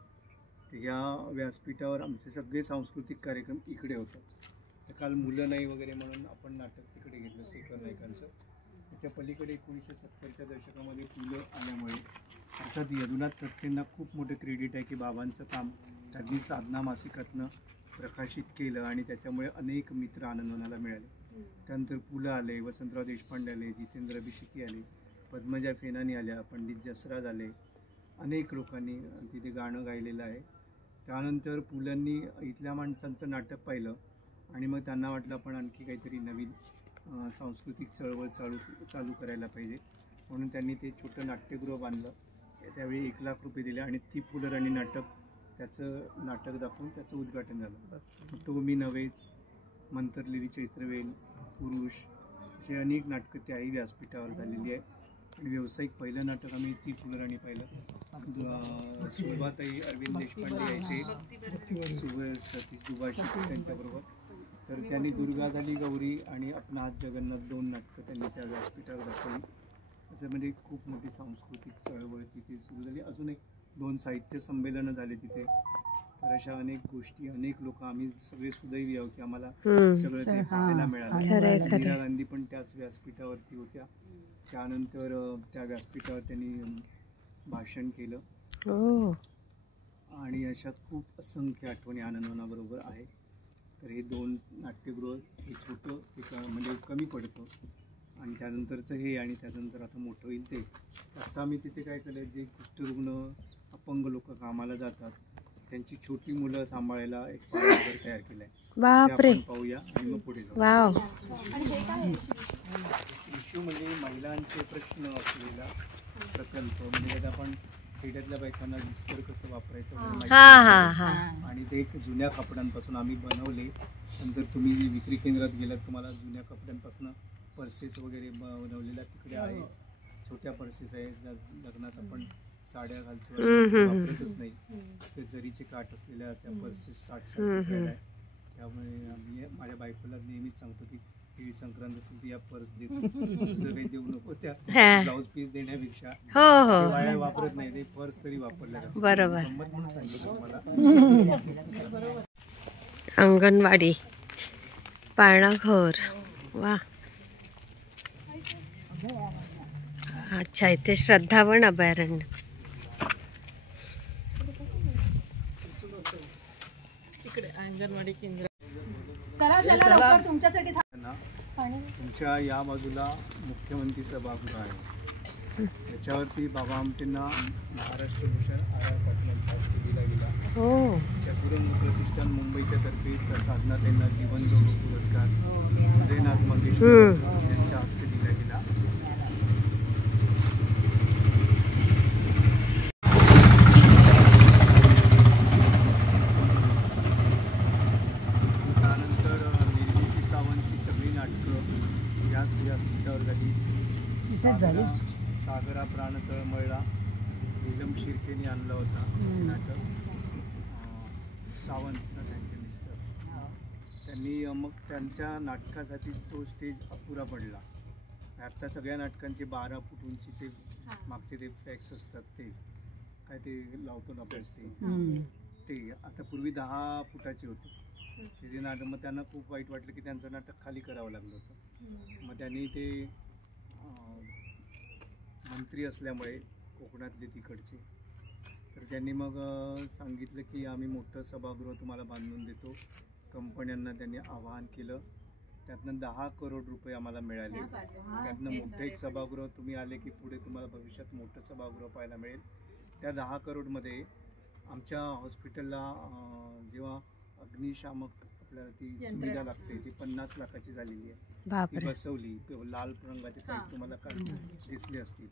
तर ह्या व्यासपीठावर आमचे सगळे सांस्कृतिक कार्यक्रम इकडे होतं. तर काल मुलं नाही वगैरे म्हणून आपण नाटक तिकडे घेतलं शेखर नाईकांचं. त्याच्या पलीकडे 1970च्या दशकामध्ये फुलं आल्यामुळे अर्थात यदुनाथ तटकेंना खूप मोठं क्रेडिट आहे की बाबांचं काम त्यांनी साधना मासिकातनं प्रकाशित केलं आणि त्याच्यामुळे अनेक मित्र आनंदवनाला मिळाले. त्यानंतर पुलं आले, वसंतराव देशपांडे आले, जितेंद्र अभिषेकी आले, पद्मजा फेनानी आल्या, पंडित जसराज आले. अनेक लोकांनी तिथे गाणं गायलेलं आहे. त्यानंतर पुलंनी इथल्या माणसांचं नाटक पाहिलं आणि मग त्यांना वाटलं आपण आणखी काहीतरी नवीन सांस्कृतिक चळवळ चालू करायला पाहिजे म्हणून त्यांनी ते छोटं नाट्यगृह बांधलं. त्यावेळी 1 लाख रुपये दिले आणि ती फुलराणी नाटक त्याचं नाटक दाखवून त्याचं उद्घाटन झालं. तो मी नव्हेच, मंतरलेली चैत्रवेल, पुरुष असे अनेक नाटकं त्याही व्यासपीठावर झालेली आहे. आणि व्यावसायिक पहिलं नाटक आम्ही ती फुलराणी पाहिलं. सुभाताई अरविंद देशपांडे यायचे, सतीश दुभाषी त्यांच्याबरोबर. तर त्यांनी दुर्गा झाली गौरी आणि आपला हात जगन्नाथ 2 नाटकं त्यांनी त्या व्यासपीठावर दाखवली. त्याच्यामध्ये खूप मोठी सांस्कृतिक चळवळ तिथे सुरू झाली. अजून एक 2 साहित्य संमेलनं झाले तिथे. तर अशा अनेक गोष्टी अनेक लोक आम्ही सगळे सुदैवी आहोत की आम्हाला सगळं ते पाहायला मिळालं. इंदिरा गांधी पण त्याच व्यासपीठावरती होत्या. त्यानंतर त्या व्यासपीठावर त्यांनी भाषण केलं आणि अशा खूप असंख्य आठवणी आनंदवनाबरोबर आहे. तर हे 2 नाट्यगृह हे छोटं एक म्हणजे कमी पडतं आणि त्यानंतरचं हे आणि त्यानंतर आता मोठं होईल ते. आता आम्ही तिथे काय केलं, जे कुष्ठरुग्ण अपंग लोक कामाला जातात त्यांची छोटी मुलं सांभाळायला एक पाळणाघर तयार केलं आहे. बापरे, पाहूया आणि मग पुढे जाऊ. वाव. इश्यू म्हणजे महिलांचे प्रश्न असलेला प्रकल्प. म्हणजे आता आपण खेड्यातल्या बायकांना विस्पर कसं वापरायचं वगैरे माहिती हा हा आहे. हा. आणि ते एक जुन्या कपड्यांपासून आम्ही बनवले. नंतर तुम्ही विक्री केंद्रात गेलात तुम्हाला जुन्या कपड्यांपासून पर्सेस वगैरे बनवलेल्या तिकडे आहे. छोट्या पर्सेस आहेत ज्या लग्नात आपण साड्या घालतो वापरतच नाही. ते जरीचे काठ असलेल्या त्या पर्सेस 60 रुपयाला आहे. त्यामुळे आम्ही माझ्या बायकोला नेहमीच सांगतो की तिळी संक्रांत असेल तर या पर्स देतो, दुसरं काही देऊ नको. त्या ब्लाऊज पीस देण्यापेक्षा हो वाया वापरत नाही, ते पर्स तरी वापरल्या जातात. बरोबर. गंमत म्हणून सांगितलं तुम्हाला. अंगणवाडी, पाळणाघर, वा. अच्छा, इथे श्रद्धावन अभयारण्य. इकडे अंगणवाडी केंद्र. चला चला लवकर तुमच्यासाठी तुमच्या या बाजूला मुख्यमंत्री सभागृह आहे. त्याच्यावरती बाबा आमटेंना महाराष्ट्र भूषण आर पाटलांचा हस्ते दिला गेला. हो. चतुरंग प्रतिष्ठान मुंबईच्या तर्फे साधना त्यांना जीवन गौरव पुरस्कार उदयनाथ मंगेशकर यांच्या हस्ते दिला गेला. त्यानंतर निर्मिती सावंतची सगळी नाटकं याच व्यासपीठावर झाली. सागरा प्राण तळमळला नीलम शिर्केने आणला होता नाटक. सावंत ना त्यांचे मिस्टर, त्यांनी मग त्यांच्या नाटकासाठी तो स्टेज अपुरा पडला. आता सगळ्या नाटकांचे 12 फूट उंचीचे मागचे ते फ्लॅक्स असतात, ते काय ते लावतो ना आपण स्टेज, ते आता पूर्वी 10 फुटाचे होते. ते नाटक मग त्यांना खूप वाईट वाटलं की त्यांचं नाटक खाली करावं लागलं होतं. मग त्यांनी ते मंत्री असल्यामुळे कोकणातले तिकडचे, तर त्यांनी मग सांगितलं की आम्ही मोठं सभागृह तुम्हाला बांधून देतो. कंपन्यांना त्यांनी आवाहन केलं. त्यातनं 10 करोड रुपये आम्हाला मिळाले. त्यातनं मोठं एक सभागृह तुम्ही आले की पुढे तुम्हाला भविष्यात मोठं सभागृह पाहायला मिळेल. त्या 10 करोडमध्ये आमच्या हॉस्पिटलला जेव्हा अग्निशामक आपल्याला ती सुविधा लागते ती 50 लाखाची झालेली आहे. ती बसवली. लाल रंगाचे काही तुम्हाला काय दिसले असतील.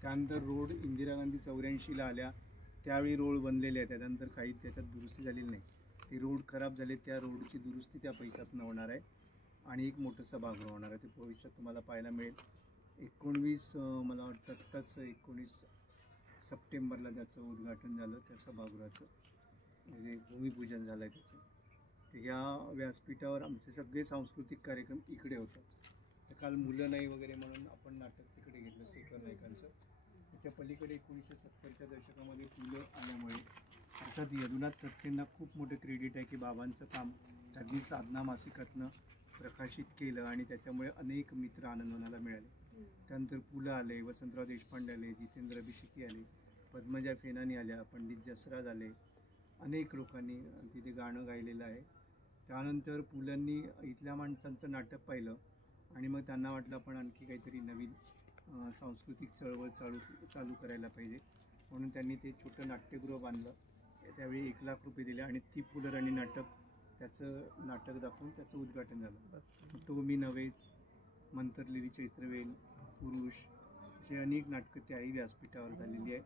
त्यानंतर रोड इंदिरा गांधी 84ला आल्या त्यावेळी रोड बनलेले आहे. त्यानंतर काही त्याच्यात दुरुस्ती झालेली नाही. ते रोड खराब झाले, त्या रोडची दुरुस्ती त्या पैशातून होणार आहे. आणि एक मोठं सभागृह होणार आहे, ते भविष्यात तुम्हाला पाहायला मिळेल. 19 मला वाटतं आत्ताच 19 सप्टेंबरला त्याचं उद्घाटन झालं त्या सभागृहाचं, म्हणजे भूमिपूजन झालं आहे त्याचं. तर ह्या व्यासपीठावर आमचे सगळे सांस्कृतिक कार्यक्रम इकडे होतात. तर काल मुलं नाही वगैरे म्हणून आपण नाटक तिकडे घेतलं शेखर नाईकांचं. त्याच्या पलीकडे 1970च्या दशकामध्ये पुलं आल्यामुळे अर्थात यदुनाथ तटकेंना खूप मोठं क्रेडिट आहे की बाबांचं काम त्यांनी साधना मासिकातनं प्रकाशित केलं आणि त्याच्यामुळे अनेक मित्र आनंदवनाला मिळाले. त्यानंतर पुलं आले, वसंतराव देशपांडे आले, जितेंद्र अभिषेकी आले, पद्मजा फेनानी आल्या, पंडित जसराज आले, अनेक लोकांनी तिथे गाणं गायलेलं आहे. त्यानंतर पुलंनी इथल्या माणसांचं नाटक पाहिलं आणि मग त्यांना वाटलं आपण आणखी काहीतरी नवीन सांस्कृतिक चळवळ चालू करायला पाहिजे, म्हणून त्यांनी ते छोटं नाट्यगृह बांधलं. त्यावेळी 1 लाख रुपये दिले आणि ती पुलराणी नाटक त्याचं नाटक दाखवून त्याचं उद्घाटन झालं. तो मी नव्हेच, मंतरलेली चैत्रवेल, पुरुष असे अनेक नाटकं त्याही व्यासपीठावर झालेली आहे.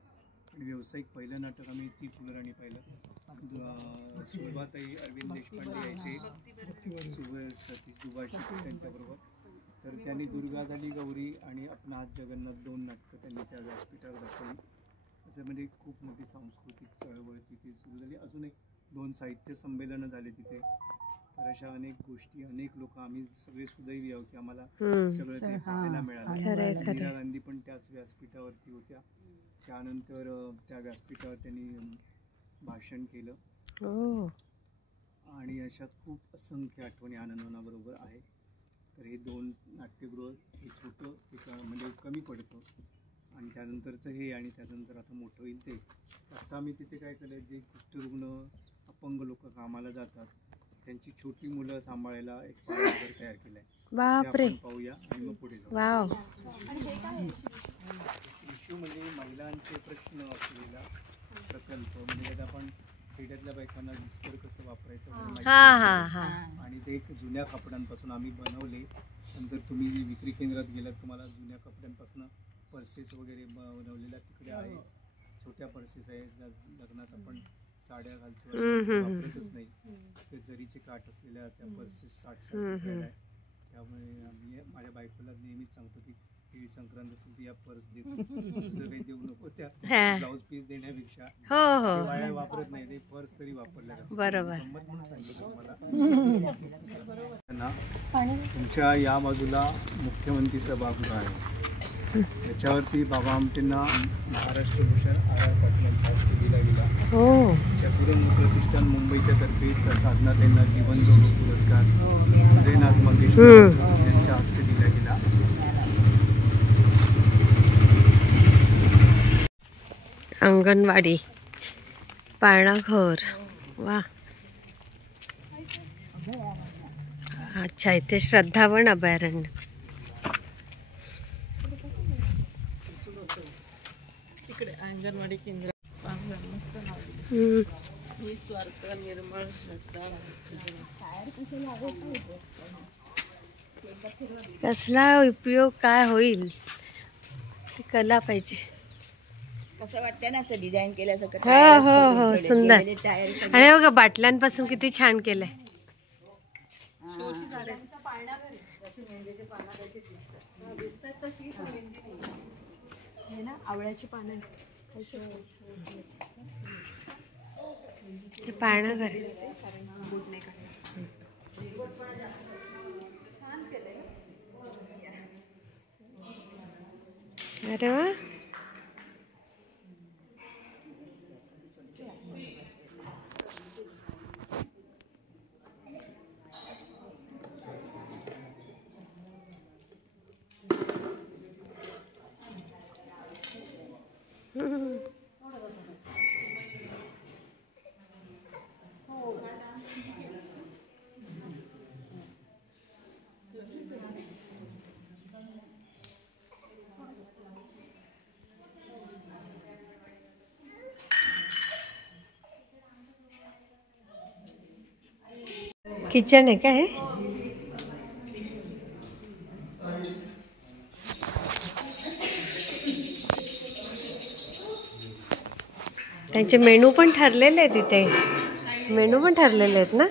आणि व्यावसायिक पहिलं नाटक आम्ही ती फुलराणी पाहिलं. सुभाताई अरविंद देशपांडे यायचे, सतीश दुभाषी त्यांच्याबरोबर. तर त्यांनी दुर्गा झाली गौरी आणि अपना हात जगन्नाथ 2 नाटकं त्यांनी त्या व्यासपीठावर दाखवली. त्याच्यामध्ये खूप मोठी सांस्कृतिक चळवळ तिथे सुरू झाली. अजून एक 2 साहित्य संमेलनं झाले तिथे. तर अशा अनेक गोष्टी, अनेक लोक, आम्ही सगळे सुदैवी आहोत की आम्हाला सगळं ते पाहायला मिळालं. इंदिरा गांधी पण त्याच व्यासपीठावरती होत्या. त्यानंतर त्या व्यासपीठावर त्यांनी भाषण केलं. आणि अशा खूप असंख्य आठवणी आनंदवनाबरोबर आहे. तर हे 2 नाट्यगृह हे छोटं एक म्हणजे कमी पडतं आणि त्यानंतरचं हे आणि त्यानंतर आता मोठं होईल ते. आता आम्ही तिथे काय केलं, जे कुष्ठरुग्ण अपंग लोक कामाला जातात त्यांची छोटी मुलं सांभाळायला एक पाळणा तयार केलाय. बापरे, पाहूया आणि मग पुढे जाऊ. वाव. इश्यू म्हणजे महिलांचे प्रश्न असलेला प्रकल्प, म्हणजे त्यात आपण खेड्यातल्या बायकांना डिस्पर कसं वापरायचं आणि ते एक जुन्या कपड्यांपासून आम्ही बनवले. नंतर तुम्ही विक्री केंद्रात गेलात तुम्हाला जुन्या कपड्यांपासून पर्सेस वगैरे बनवलेल्या तिकडे आहे. छोट्या पर्सेस आहेत, लग्नात आपण साड्या घालतो वापरतच नाही, ते जरीचे काठ असलेल्या त्या पर्सेस 60 रुपयाला आहे. त्यामुळे आम्ही माझ्या बायकोला नेहमीच सांगतो की तिळी संक्रांत असेल तर या पर्स देतो, दुसरं काही देऊ नको. त्या ब्लाऊज पीस देण्यापेक्षा वाया वापरत नाही, ते पर्स तरी वापरल्या जातात. बरोबर. म्हणून सांगितलं तुम्हाला. तुमच्या या बाजूला मुख्यमंत्री सभागृह आहे, त्याच्यावरती बाबा आमटेंना महाराष्ट्र भूषण आर पाटलांचा हस्ते दिला गेला. चतुरंग प्रतिष्ठान मुंबईच्या तर्फे साधनाताईंना जीवन गौरव पुरस्कार उदयनाथ मंगेशकर यांच्या हस्ते दिला गेला. अंगणवाडी, पाळणाघर, वा. अच्छा, इथे श्रद्धावन अभयारण्य. इकडे अंगणवाडी केंद्र मस्त नाव. निस्वार्थ निर्मळ श्रद्धा. कसला उपयोग काय होईल ती कला पाहिजे. कसं वाटतंय ना असं डिझाईन केल्यासारखं. हो, सुंदर. आणि बघा बाटल्यांपासून किती छान केलंय. आवळ्याची पानं पाळणा घर. अरे वा. किचन आहे का हे? त्यांचे मेनू पण ठरलेले आहेत इथे. मेनू पण ठरलेले आहेत ना.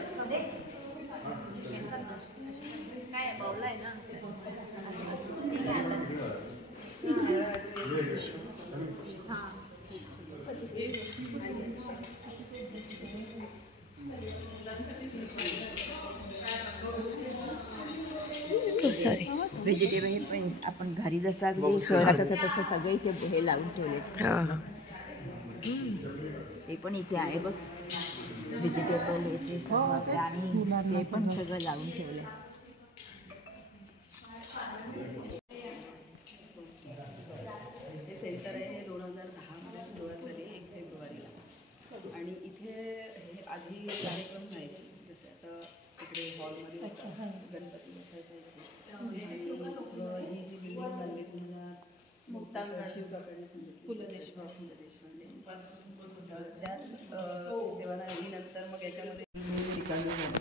सॉरी. व्हेजिटेबल पण आपण घरी जसं अगदी शहरात तसं सगळे इथे हे लावून ठेवले. ते पण इथे आहे बघ, व्हेजिटेबल आणि ते पण सगळं लावून ठेवलं. हे सेंटर आहे, 2010 मध्ये सुरुवात झाली 1 फेब्रुवारीला. आणि इथे हे आधी कार्यक्रम व्हायचे, जसे आता इकडे हॉलमध्ये गणपती बसायचा इथे. आणि ही जी बिल्डिंग बांधली तुम्हाला शिवकाकडे सांगितलं, पु ल देशपांडे. त्याच देवाणघेवाणीनंतर मग याच्यामध्ये ठिकाणी झालं.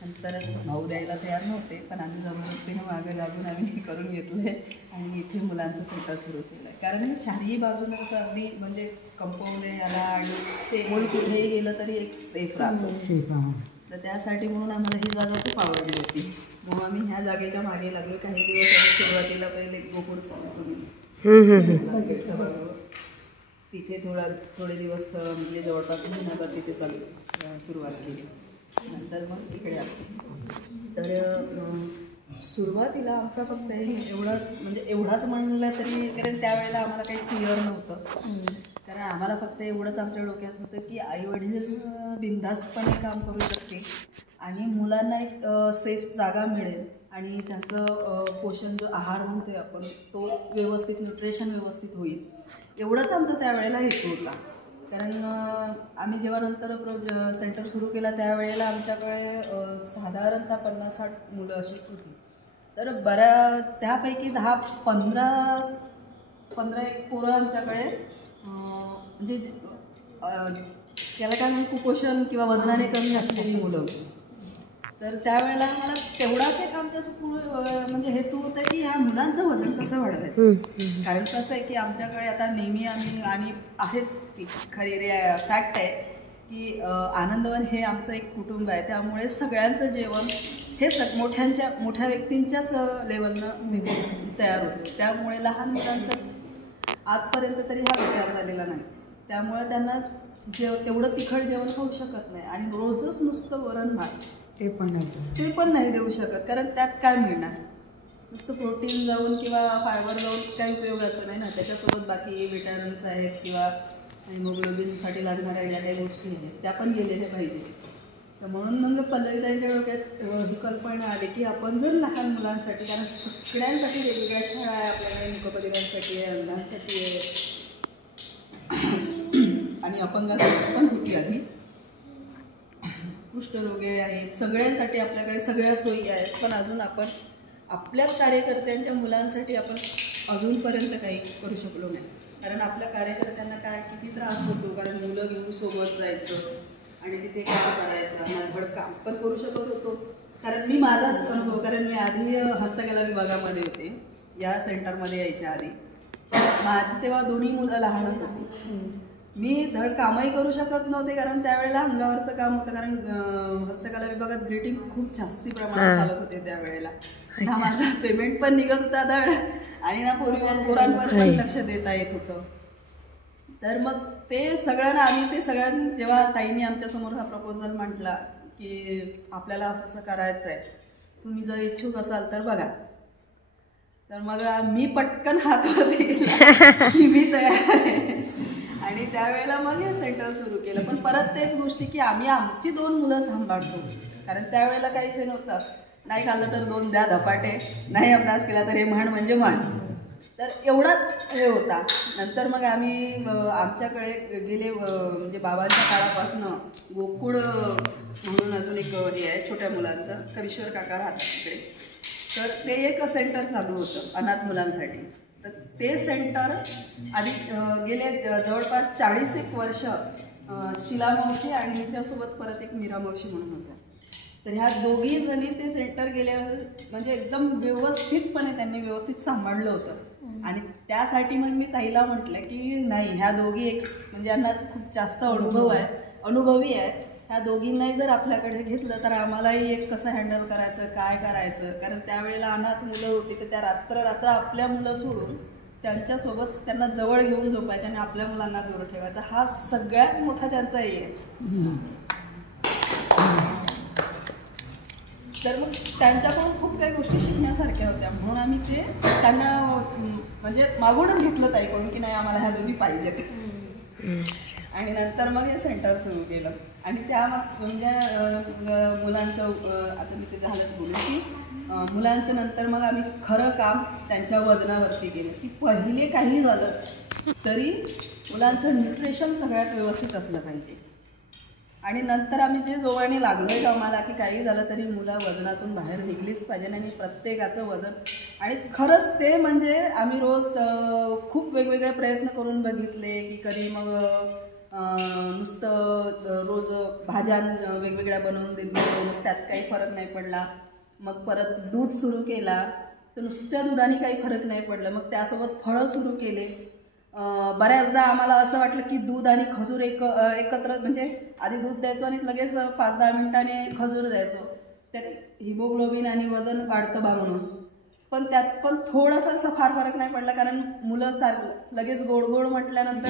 नंतर भाऊ द्यायला तयार नव्हते, पण आम्ही जबरदस्तीने मागे लागून आम्ही हे करून घेतलं आहे आणि इथे मुलांचं सेंटर सुरू केलं आहे. कारण हे चारही बाजूला असं अगदी म्हणजे कंपाऊंड आहे याला, आणि मूल कुठेही गेलं तरी एक सेफ राहतो. तर त्यासाठी म्हणून आम्हाला ही जागा खूप आवडली होती, म्हणून आम्ही ह्या जागेच्या मागे लागलो. काही दिवस आम्ही सुरुवातीला पहिले गोकुळ तिथे थोडे दिवस म्हणजे जवळपास महिनाभर तिथे सुरुवात केली. नंतर मग इकडे आलो. तर सुरुवातीला आमचा फक्त एवढाच म्हणलं तरी, कारण त्यावेळेला आम्हाला काही क्लिअर नव्हतं. कारण आम्हाला फक्त एवढंच आमच्या डोक्यात होतं की आईवडील बिनधास्तपणे काम करू शकते आणि मुलांना एक सेफ जागा मिळेल आणि त्यांचं पोषण जो आहार म्हणतोय आपण तो व्यवस्थित, न्यूट्रिशन व्यवस्थित होईल, एवढंच आमचा त्यावेळेला हेतू होता. कारण आम्ही जेव्हा नंतर सेंटर सुरू केला त्यावेळेला आमच्याकडे साधारणतः 50-60 मुलं अशीच होती. तर त्यापैकी 10-15 एक पोरं आमच्याकडे म्हणजे त्याला काय म्हणून कुपोषण किंवा वजनाने कमी असलेली मुलं होती. तर त्यावेळेला मला तेवढाच एक आमचं म्हणजे हेतू होता की ह्या मुलांचं वजन कसं वाढवायचं. कारण कसं आहे की आमच्याकडे आता नेहमी आम्ही आणि आहेच ती खरी फॅक्ट आहे की आनंदवन हे आमचं एक कुटुंब आहे. त्यामुळे सगळ्यांचं जेवण हे मोठ्या व्यक्तींच्याच लेवलनं तयार होतं. त्यामुळे लहान मुलांचं आजपर्यंत तरी हा विचार झालेला नाही. त्यामुळे त्यांना तेवढं तिखट जेवण खाऊ शकत नाही आणि रोजच नुसतं वरण भात ते पण नाही देऊ शकत. कारण त्यात काय मिळणार, नुसतं प्रोटीन जाऊन किंवा फायबर जाऊन काही उपयोगाचं नाही ना. त्याच्यासोबत बाकी विटॅमिन्स आहेत किंवा हिमोग्लोबिनसाठी लागणाऱ्या या काही गोष्टी आहेत त्या पण गेलेल्या पाहिजे. तर म्हणून मग पल्लवीताईंच्या डोक्यात ही कल्पना आली की आपण जर लहान मुलांसाठी, कारण सगळ्यांसाठी वेगवेगळ्या शाळा आहे आपल्याकडे, मुकबधिरांसाठी आहे, अंधांसाठी आहे आणि अपंगांसाठी पण होती आधी, कुष्ठरोगी आहेत, सगळ्यांसाठी आपल्याकडे सगळ्या सोयी आहेत. पण अजून आपण आपल्याच कार्यकर्त्यांच्या मुलांसाठी आपण अजूनपर्यंत काही करू शकलो नाही. कारण आपल्या कार्यकर्त्यांना काय किती त्रास होतो, कारण मुलं घेऊन सोबत जायचं आणि तिथे काम करायचं, धड काम पण करू शकत होतो. कारण मी माझाच अनुभव, कारण मी आधी हस्तकला विभागामध्ये होते, या सेंटरमध्ये यायच्या आधी माझी तेव्हा दोन्ही मुलं लहानच होती. मी धड कामही करू शकत नव्हते कारण त्यावेळेला अंगावरचं काम होतं. कारण हस्तकला विभागात ग्रीटिंग खूप जास्ती प्रमाणात चालत होते त्यावेळेला. ना माझा पेमेंट पण निघत होता धड आणि ना पोरांवर पण लक्ष देता येत होतं. तर मग ते सगळ्यांना जेव्हा ताईंनी आमच्यासमोर हा प्रपोजल मांडला की आपल्याला असं करायचं आहे, तुम्ही जर इच्छुक असाल तर बघा. तर मग मी पटकन हातवरती गेला की मी तयार आहे आणि त्यावेळेला मग हे सेंटर सुरू केलं. पण परत तेच गोष्टी की आम्ही आमची 2 मुलं सांभाळतो. कारण त्यावेळेला काहीच हे नव्हतं, नाही खाल्लं तर 2 द्या धपाटे, नाही अभ्यास केला तर हे म्हण म्हणजे म्हण. तर एवढाच हे होता. नंतर मग आम्ही आमच्याकडे गेले म्हणजे बाबांच्या काळापासून गोकुळ म्हणून अजून एक हे आहे छोट्या मुलांचं, करीश्वर काका राहतात तिकडे. तर ते एक सेंटर चालू होतं अनाथ मुलांसाठी. तर ते सेंटर आधी गेले जवळपास 40 वर्ष शिला मावशी आणि हिच्यासोबत परत एक मीरा मावशी म्हणून होत्या. तर ह्या दोघी जणी ते सेंटर गेल्यावर म्हणजे एकदम व्यवस्थितपणे त्यांनी व्यवस्थित सांभाळलं होतं. आणि त्यासाठी मग मी ताईला म्हटलं की नाही, ह्या दोघी एक म्हणजे यांना खूप जास्त अनुभवी आहेत, ह्या दोघींनाही जर आपल्याकडे घेतलं तर आम्हालाही एक कसं हँडल करायचं, काय करायचं. कारण त्यावेळेला अनाथ मुलं होती तर त्या रात्र आपल्या मुलं सोडून त्यांच्यासोबत त्यांना जवळ घेऊन झोपायच्या आणि आपल्या मुलांना दूर ठेवायचा. हा सगळ्यात मोठा त्यांचा हे आहे. तर मग त्यांच्याकडून खूप काही गोष्टी शिकण्यासारख्या होत्या. म्हणून आम्ही ते त्यांना म्हणजे मागूनच घेतलं ताईकडून की नाही आम्हाला ह्या दोघी पाहिजेत. आणि नंतर मग हे सेंटर सुरू केलं. आणि त्या मग मुलांचं आता मी ते झालंच बोलू की मुलांचं नंतर मग आम्ही खरं काम त्यांच्या वजनावरती केलं की पहिले काही झालं तरी मुलांचं न्यूट्रिशन सगळ्यात व्यवस्थित असलं पाहिजे. आणि नंतर आम्ही जे जोमाने लागलोय कामाला की काही झालं तरी मुलं वजनातून बाहेर निघलीच पाहिजे आणि प्रत्येकाचं वजन. आणि खरंच ते म्हणजे आम्ही रोज खूप वेगवेगळे प्रयत्न करून बघितले की कधी मग नुसतं रोज भाज्या वेगवेगळ्या बनवून देत मग त्यात काही फरक नाही पडला. मग परत दूध सुरू केला तर नुसत्या दुधाने काही फरक नाही पडला. मग त्यासोबत फळं सुरू केले. बऱ्याचदा आम्हाला असं वाटलं की दूध आणि खजूर एकत्र म्हणजे आधी दूध द्यायचो आणि लगेच 5-10 मिनिटांनी खजूर द्यायचो, त्यात हिमोग्लोबिन आणि वजन वाढतं बा म्हणून. पण त्यात पण थोडासा फार फरक नाही पडला कारण मुलं लगेच गोड गोड म्हटल्यानंतर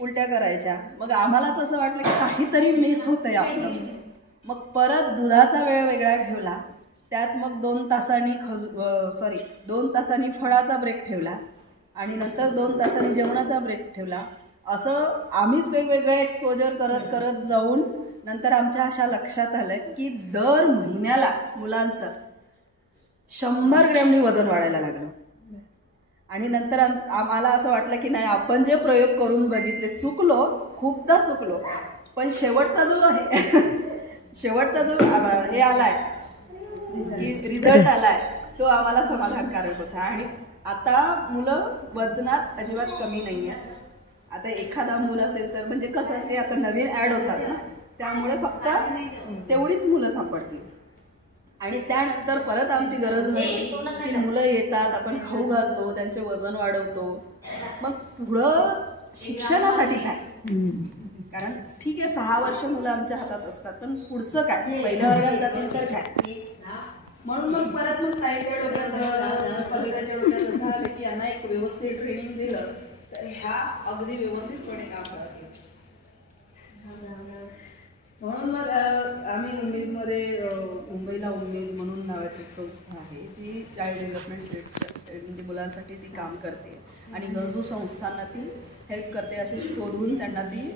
उलट्या करायच्या. मग आम्हालाच असं वाटलं की काहीतरी मिस होतंय आपलं. मग परत दुधाचा वेळ वेगळा ठेवला, त्यात मग 2 तासांनी फळाचा ब्रेक ठेवला आणि नंतर 2 तासांनी जेवणाचा ब्रेक ठेवला. असं आम्हीच वेगवेगळे एक्सपोजर करत करत जाऊन नंतर आमच्या अशा लक्षात आलं की दर महिन्याला मुलांचं 100 ग्रॅमनी वजन वाढायला लागलं. आणि नंतर आम्हाला असं वाटलं की नाही आपण जे प्रयोग करून बघितले चुकलो खूपदा चुकलो, पण शेवटचा जो हे आलाय, रिझल्ट आलाय, तो आम्हाला समाधानकारक होता. आणि आता मुलं वजनात अजिबात कमी नाही आहे. आता एखादा मूल असेल तर म्हणजे कसं ते आता नवीन ॲड होतात ना, त्यामुळे फक्त तेवढीच मुलं सापडतील. आणि त्यानंतर परत आमची गरज नाही की मुलं येतात, आपण खाऊ घालतो, त्यांचे वजन वाढवतो. मग पुढं शिक्षणासाठी काय? कारण ठीक आहे 6 वर्ष मुलं आमच्या हातात असतात, पण पुढचं काय? पहिल्या वर्गात जातील तर काय? म्हणून मग परत ताईकडे कविताच्या डोक्यात असं आलं की यांना एक व्यवस्थित ट्रेनिंग दिलं तर ह्या अगदी व्यवस्थितपणे काम करतील. म्हणून मग आम्ही उमेदमध्ये मुंबईला उमेद म्हणून नावाची एक संस्था आहे जी चाइल्ड डेव्हलपमेंट सेटच्या म्हणजे मुलांसाठी ती काम करते आणि गरजू संस्थांना ती हेल्प करते. असे शोधून त्यांना ती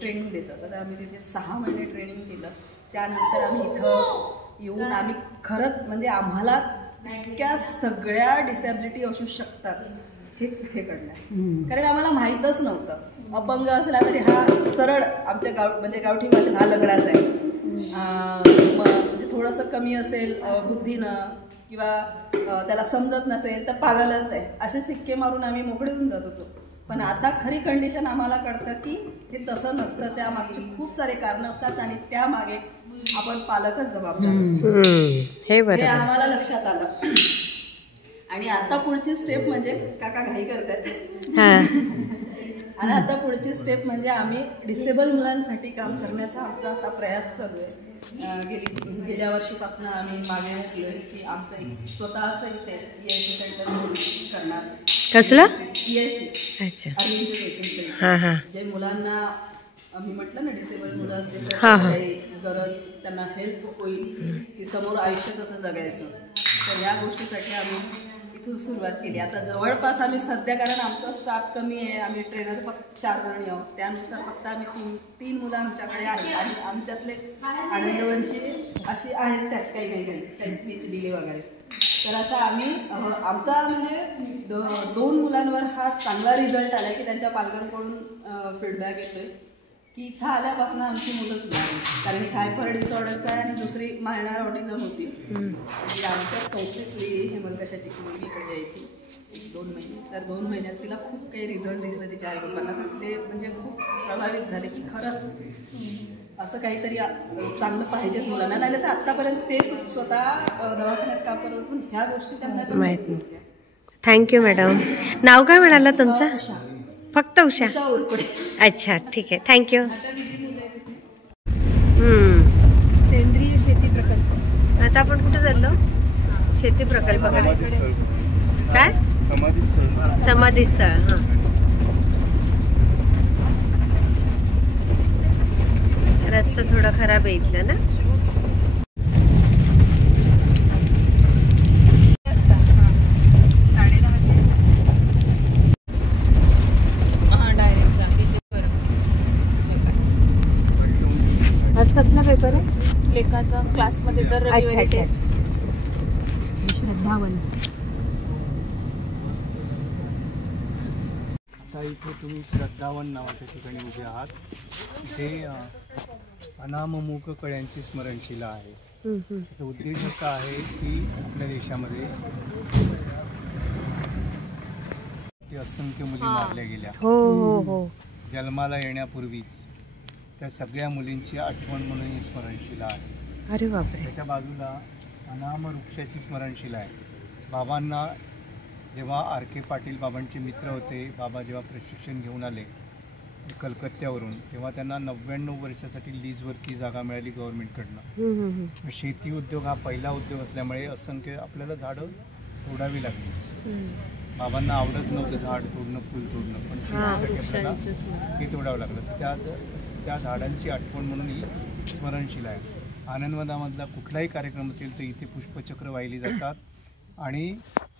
ट्रेनिंग देतात. तर आम्ही तिथे 6 महिने ट्रेनिंग केलं. त्यानंतर आम्ही इथं येऊन आम्ही खरंच म्हणजे आम्हाला इतक्या सगळ्या डिसॅबिलिटी असू शकतात हे तिथे कळलं. कारण आम्हाला माहीतच नव्हतं. अपंग असला तरी हा सरळ आमच्या म्हणजे गावठी भाषेत हा लगडाच आहे. म्हणजे थोडंसं कमी असेल बुद्धीनं किंवा त्याला समजत नसेल तर पागलच आहे, असे सिक्के मारून आम्ही मोकळे होऊन जात होतो. पण आता खरी कंडिशन आम्हाला कळतं की हे तसं नसतं. त्यामागचे खूप सारे कारणं असतात आणि त्यामागे आपण पालकच जबाबदार असतो, हे आम्हाला लक्षात आलं. आणि आता पुढची स्टेप म्हणजे काका घाई करतात आणि आता पुढची स्टेप म्हणजे आम्ही डिसेबल मुलांसाठी काम करण्याचा आमचा आता प्रयास चालू आहे. गेल्या वर्षीपासून आम्ही मागे केलं की आमचं एक स्वतःचं इथे EIC सेंटर करणार. कसलं? EIC, अच्छा, अर्ली इंटिग्रेशन सेंटर. जे मुलांना आम्ही म्हटलं ना डिसेबल मुलं असतील तर काही गरज त्यांना हेल्प होईल की समोर आयुष्य कसं जगायचं, तर या गोष्टीसाठी आम्ही इथून सुरुवात केली. आता जवळपास आम्ही सध्या, कारण आमचा स्टाफ कमी आहे, आम्ही ट्रेनर फक्त 4 जण आहोत, त्यानुसार फक्त आम्ही 3 मुलं आमच्याकडे आहेत. आणि आमच्यातले आनंदवनची अशी आहेच, त्यात काही स्पीच डिले वगैरे. तर असं आम्ही आमचा म्हणजे 2 मुलांवर हा चांगला रिझल्ट आला की त्यांच्या पालकांकडून फीडबॅक येतोय की इथं आल्यापासून आमची मुलं सुधारली. कारण एक हायपर डिसऑर्डरचा आहे आणि दुसरी मायनर ऑटिझम होती. म्हणजे आमच्या संस्थेतली हेमलकशाची मुलगी इकडे यायची 1-2 महिने, तर 2 महिन्यात तिला खूप काही रिझल्ट दिसलं तिच्या आईबापांना. ते म्हणजे खूप प्रभावित झाले की खरंच असं काहीतरी चांगलं पाहिजेच मुलांना. नाही तर आत्तापर्यंत ते स्वतः दवाखान्यात काम करत पण ह्या गोष्टी त्यांना माहीत नव्हत्या. Thank you madam. नाव काय म्हणाला तुमचं? फक्त उषा. अच्छा, ठीक आहे, थँक्यू. सेंद्रिय शेती प्रकल्प. आता आपण कुठे चाललो? शेती प्रकल्पाकडे. काय? समाधी स्थळ. हां, रस्ता थोडा खराब आहे इथला ना. आज कसला पेपर आहे? लेखाचा क्लासमध्ये तर अच्छा अच्छा. श्रद्धावन. आता इथे तुम्ही श्रद्धावन नावाच्या ठिकाणी उभे आहात. इथे अनाममुख कळ्यांची स्मरणशिला आहे. त्याचा उद्देश असा आहे की आपल्या देशामध्ये असंख्य मुली मारल्या गेल्या. जन्माला येण्यापूर्वीच त्या सगळ्या मुलींची आठवण म्हणून ही स्मरणशिला आहे. अरे बापरे. त्याच्या बाजूला अनाम वृक्षाची स्मरणशिला आहे. बाबांना जेव्हा RK पाटील बाबांचे मित्र होते, बाबा जेव्हा प्रशिक्षण घेऊन आले कलकत्त्यावरून, तेव्हा त्यांना 99 वर्षासाठी लीजवरती जागा मिळाली गव्हर्नमेंटकडनं. शेती उद्योग हा पहिला उद्योग असल्यामुळे असंख्य आपल्याला झाडं तोडावी लागली. बाबांना आवडत नव्हतं झाड तोडणं, फुल तोडणं, पण आपल्याला ते तोडावं लागलं. त्या झाडांची आठवण म्हणून ही स्मरणशिला आहे. आनंदवनामधला कुठलाही कार्यक्रम असेल तर इथे पुष्पचक्र वाहिली जातात आणि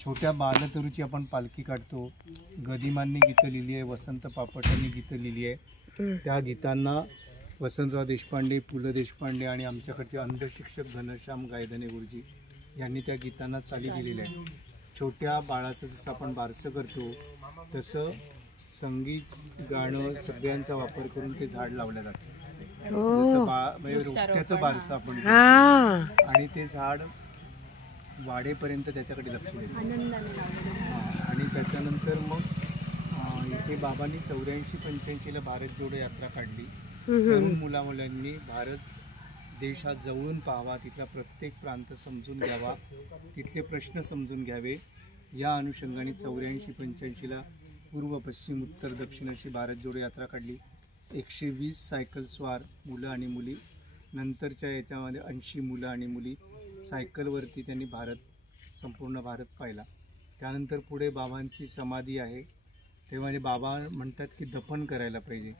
छोट्या बालतरूची आपण पालखी काढतो. गदिमांनी गीतं लिहिली आहे, वसंत पापटांनी गीतं लिहिली आहे. त्या गीतांना वसंतराव देशपांडे, पु ल देशपांडे आणि आमच्याकडचे अंधशिक्षक घनश्याम गायधने गुरुजी यांनी त्या गीतांना चाली दिलेल्या आहे. छोट्या बाळाचं जसं आपण बारसं करतो तसं संगीत गाणं सगळ्यांचा वापर करून ते झाड लावलं जातं. जसं म्हणजे रोपट्याचं बारसं आपण म्हणतो. आणि ते झाड वाढेपर्यंत त्याच्याकडे लक्ष देतं. आणि त्याच्यानंतर मग इथे बाबांनी 84-85ला भारत जोडो यात्रा काढली. तरुण मुलामुलांनी भारत देश हा जवळून पाहावा, तिथला प्रत्येक प्रांत समजून घ्यावा, तिथले प्रश्न समजून घ्यावे. या अनुषंगाने 84-85ला पूर्व पश्चिम उत्तर दक्षिण अशी भारत जोडो यात्रा काढली. 120 सायकल स्वार मुलं आणि मुली, नंतरच्या याच्यामध्ये 80 मुलं आणि मुली सायकलवरती त्यांनी संपूर्ण भारत पाहिला. त्यानंतर पुढे बाबांची समाधी आहे. तेव्हा बाबा म्हणतात की दफन करायला पाहिजे.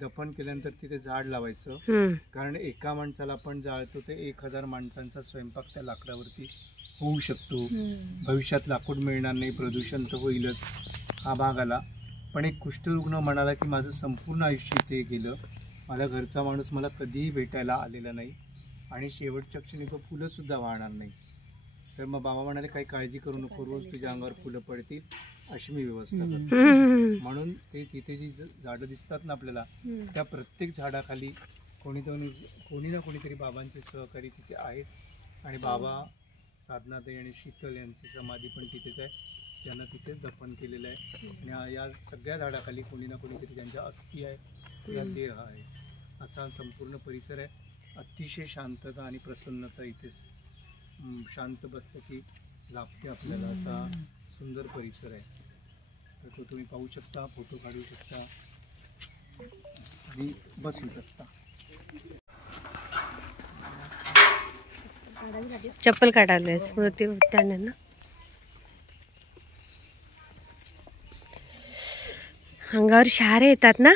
दफन केल्यानंतर तिथे झाड लावायचं, कारण एका माणसाला आपण जाळतो ते 1000 माणसांचा स्वयंपाक त्या लाकडावरती होऊ शकतो. भविष्यात लाकूड मिळणार नाही, प्रदूषण तर होईलच. हा भाग आला. पण एक कुष्ठरुग्ण म्हणाला की माझं संपूर्ण आयुष्य ते गेलं, माझा घरचा माणूस मला कधीही भेटायला आलेला नाही आणि शेवटच्या क्षणी तो फुलंसुद्धा वाहणार नाही. तर मग बाबा म्हणाले काही काळजी करू नको, रोज तुझ्या अंगावर फुलं पडतील अशी मी व्यवस्था करतो. म्हणून ते तिथे जी झाडं दिसतात ना आपल्याला, त्या प्रत्येक झाडाखाली कोणी ना कोणीतरी बाबांचे सहकारी तिथे आहेत. आणि बाबा साधनाताई आणि शीतल यांची समाधी पण तिथेच आहे, त्यांना तिथेच दफन केलेलं आहे. आणि या सगळ्या झाडाखाली कोणी ना कोणीतरी त्यांच्या अस्थी आहे, या देह आहे. असा संपूर्ण परिसर आहे. अतिशय शांतता आणि प्रसन्नता इथेच. शांत बसलं की लाभते आपल्याला, असा सुंदर परिसर आहे. तर तो तुम्ही पाहू शकता, फोटो काढू शकता आणि बसू शकता. चप्पल काढायला स्मृती उद्यान ना. अंगावर शहारे येतात ना.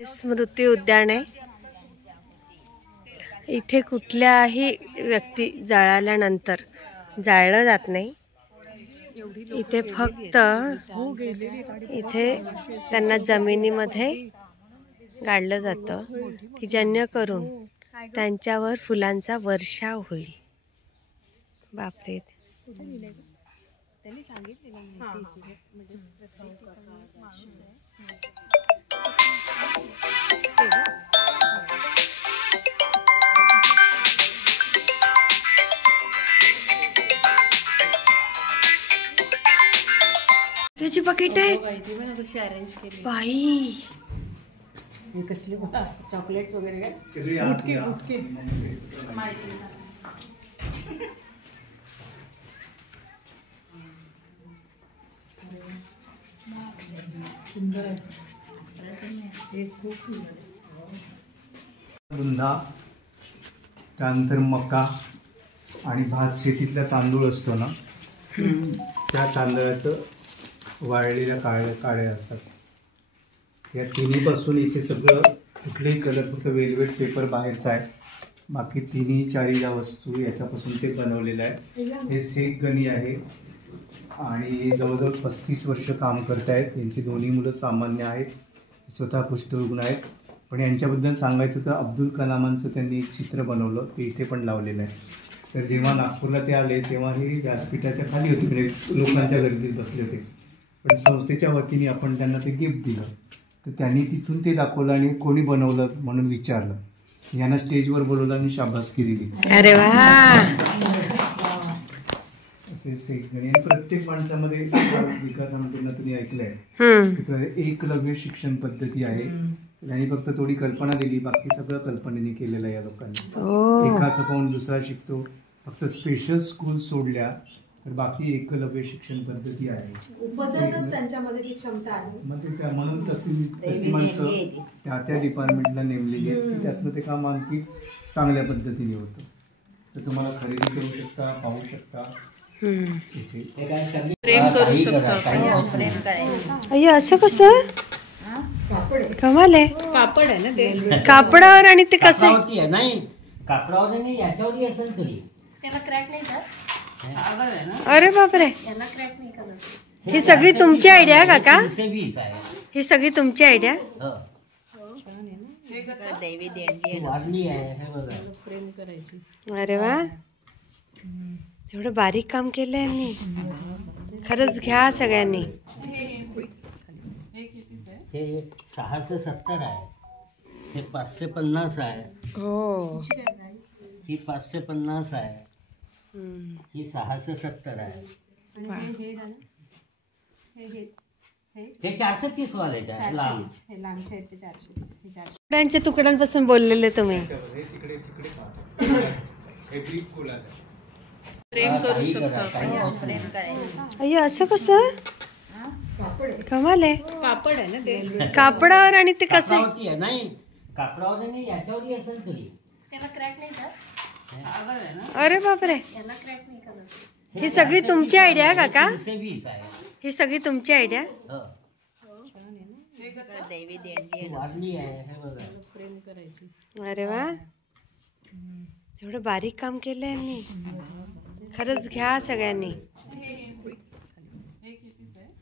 स्मृती उद्यान आहे. इथे कुठल्याही व्यक्ती जाळल्यानंतर जाळलं जात नाही. इथे फक्त इथे त्यांना जमिनीमध्ये गाडलं जातं की जेणेकरून त्यांच्यावर फुलांचा वर्षाव होईल. बापरे. त्याची पाकिट आहे बाई. कसले चॉकलेट्स वगैरे काय सुंदर आहे. बुंदा, त्यानंतर मका आणि भात शेतीतला तांदूळ असतो ना, त्या तांदळाचं वाळलेल्या काड्या असतात. या तिन्हीपासून इथे सगळं कुठलेही कलर, फक्त वेलवेट पेपर बाहेरचा आहे, बाकी तिन्ही चारी ज्या वस्तू याच्यापासून ते बनवलेलं आहे. हे शेख गणी आहे आणि जवळजवळ 35 वर्ष काम करत आहेत. यांची दोन्ही मुलं सामान्य आहेत, स्वतः कुष्ठरुग्ण आहेत. पण यांच्याबद्दल सांगायचं तर अब्दुल कलामांचं त्यांनी एक चित्र बनवलं, ते इथे पण लावलेलं आहे. तर जेव्हा नागपूरला ते आले तेव्हा हे व्यासपीठाच्या खाली होते, म्हणजे लोकांच्या गर्दीत बसले होते. पण संस्थेच्या वतीने आपण त्यांना ते गिफ्ट दिलं, तर त्यांनी तिथून ते दाखवलं आणि कोणी बनवलं म्हणून विचारलं. यांना स्टेजवर बोलवलं आणि शाबासकी दिली. अरे वा. असे शेखगणी. आणि प्रत्येक माणसामध्ये विकासामध्ये तुम्ही ऐकलंय, एकलव्य शिक्षण पद्धती आहे. त्यांनी फक्त थोडी कल्पना दिली, बाकी सगळं कल्पनेने केलेलं आहे या लोकांनी. एकाचं पाहून दुसरा शिकतो. फक्त स्पेशल स्कूल सोडल्या तर बाकी एकलव्य शिक्षण पद्धती आहे. त्यांच्यामध्ये ती क्षमता आहे. मग ते म्हणून तशी माणसं त्या डिपार्टमेंटला नेमलेली आहेत की त्यातलं ते काम आणखी चांगल्या पद्धतीने होतं. तर तुम्हाला खरेदी करू शकता, पाहू शकता, प्रेम करू शकतो. अय्या असं कसं. कमाल आहे. कापड आहे ना ते. कापडावर आणि ते कसं कापडावरती आहे नाही, कापडावर नाही, याच्यावरही असेल तरी. त्याला क्रॅक नाही जात. अरे बापरे, याला क्रॅक नाही करत. ही सगळी तुमची आयडिया आहे काका? 320 आहे. ही सगळी तुमची आयडिया? हो. दैवी देणगी ही वारली आहे, हे बघा. फ्रेम करायची. अरे वा, एवढं बारीक काम केलंय यांनी. खरंच घ्या सगळ्यांनी. हे 670 आहे, हे 550 आहे, हो. ही 550 आहे, ही 670 आहे. हे 430 वाले आहे लांब. कपड्यांच्या तुकड्यांपासून बोललेले तुम्ही. फ्रेम करू शकतो अय्या, असं कसं? कमाल आहे. कापड आहे ना ते. कापडावर आणि ते कसं कापडावरती आहे नाही, कापडावर नाही, याच्यावरही असेल तरी. त्याला क्रॅक नाही जात. अरे बापरे, याला क्रॅक नाही करत. ही सगळी तुमची आयडिया आहे काका? 320 आहे. ही सगळी तुमची आयडिया? हो. दैवी देणगी ही वारली आहे, हे बघा. फ्रेम करायची. अरे वा, एवढं बारीक काम केलंय यांनी. खरंच घ्या सगळ्यांनी.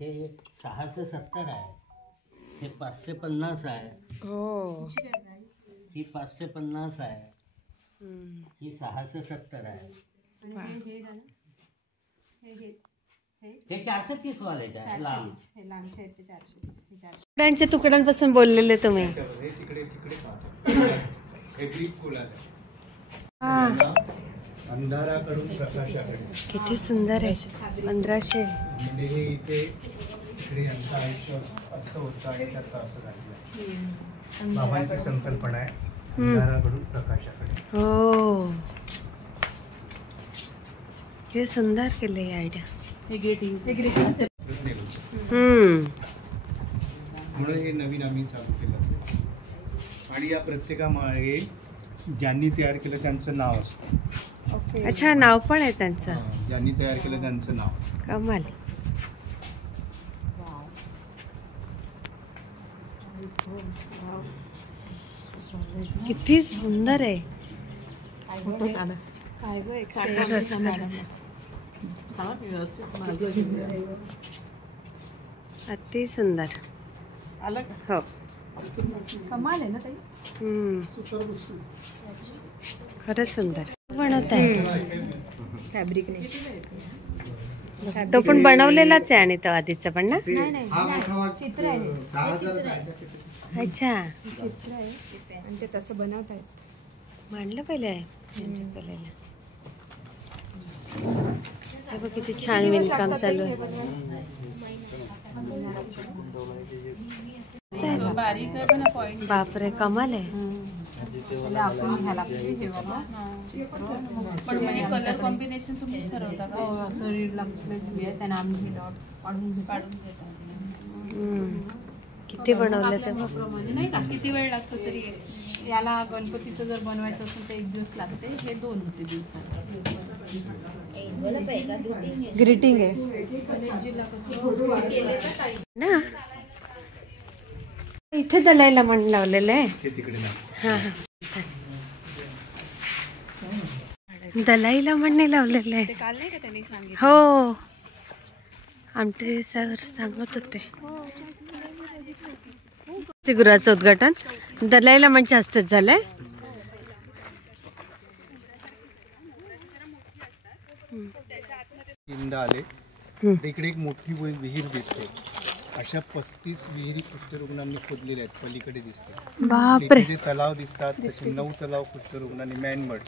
हे 670 आहे, हे 550 आहे, हो. ही 550 आहे, ही 670 आहे. हे 430 वाले आहे लांब. कपड्यांच्या तुकड्यांपासून बोललेले तुम्ही. हा, अंधाराकडून प्रकाशाकडे. किती सुंदर आहे. 1500. म्हणजे हे इथे इकडे यांचं आयुष्य असं होतं आणि त्यात असं झालेलं. बाबांची संकल्पना आहे अंधाराकडून प्रकाशाकडे. हो, हे सुंदर केले आयडिया. म्हणून हे नवीन आम्ही चालू केलं. आणि या प्रत्येकामागे ज्यांनी तयार केलं त्यांचं नाव असतं. अच्छा, नाव पण आहे त्यांचं. ज्यांनी तयार केलं त्यांचं नाव. कमाल. किती सुंदर आहे. खरंच, खरंच. अति सुंदर. हो, कमाल आहे ना ताई. खरंच सुंदर बनवत आहे. फॅब्रिक नाही. तो पण बनवलेलाच आहे आणि तो आधीचा पण ना. चित्र आहे. अच्छा, चित्र आहे आणि ते तसं बनवतायत. मांडलं पहिले पहिल्याला. हे बघ किती छान विणकाम चालू आहे. बारीक आहे पण पॉइंट. बापरे, कमाल आहे. आपण घ्यायला लागते पण म्हणजे कलर कॉम्बिनेशन तुम्हीच ठरवता का? हो, असं रीड लागले त्यांना आम्ही काढून घेतो. किती बनवलं ते. नाही का, किती वेळ लागतो तरी. याला गणपतीचं जर बनवायचं असेल तर 1 दिवस लागते. हे 2 होते दिवसात. ग्रीटिंग आहे ना. इथे दलाईला म्हण लावलेलं आहे. हा हा, दलाईला म्हणणे लावलेलं आहे. काल नाही का त्यांनी सांगितलं. हो, आमटे सर सांगत होते. गृहाचं उद्घाटन दलाईला म्हणजे हस्तच झालंय. आले इकडे एक मोठी विहीर दिसते. अशा 35 विहिरी कुष्ठरुग्णांनी खोदलेल्या आहेत. पलीकडे दिसते. बापरे, जे तलाव दिसतात तसे 9 तलाव कुष्ठरुग्णांनी मॅनमड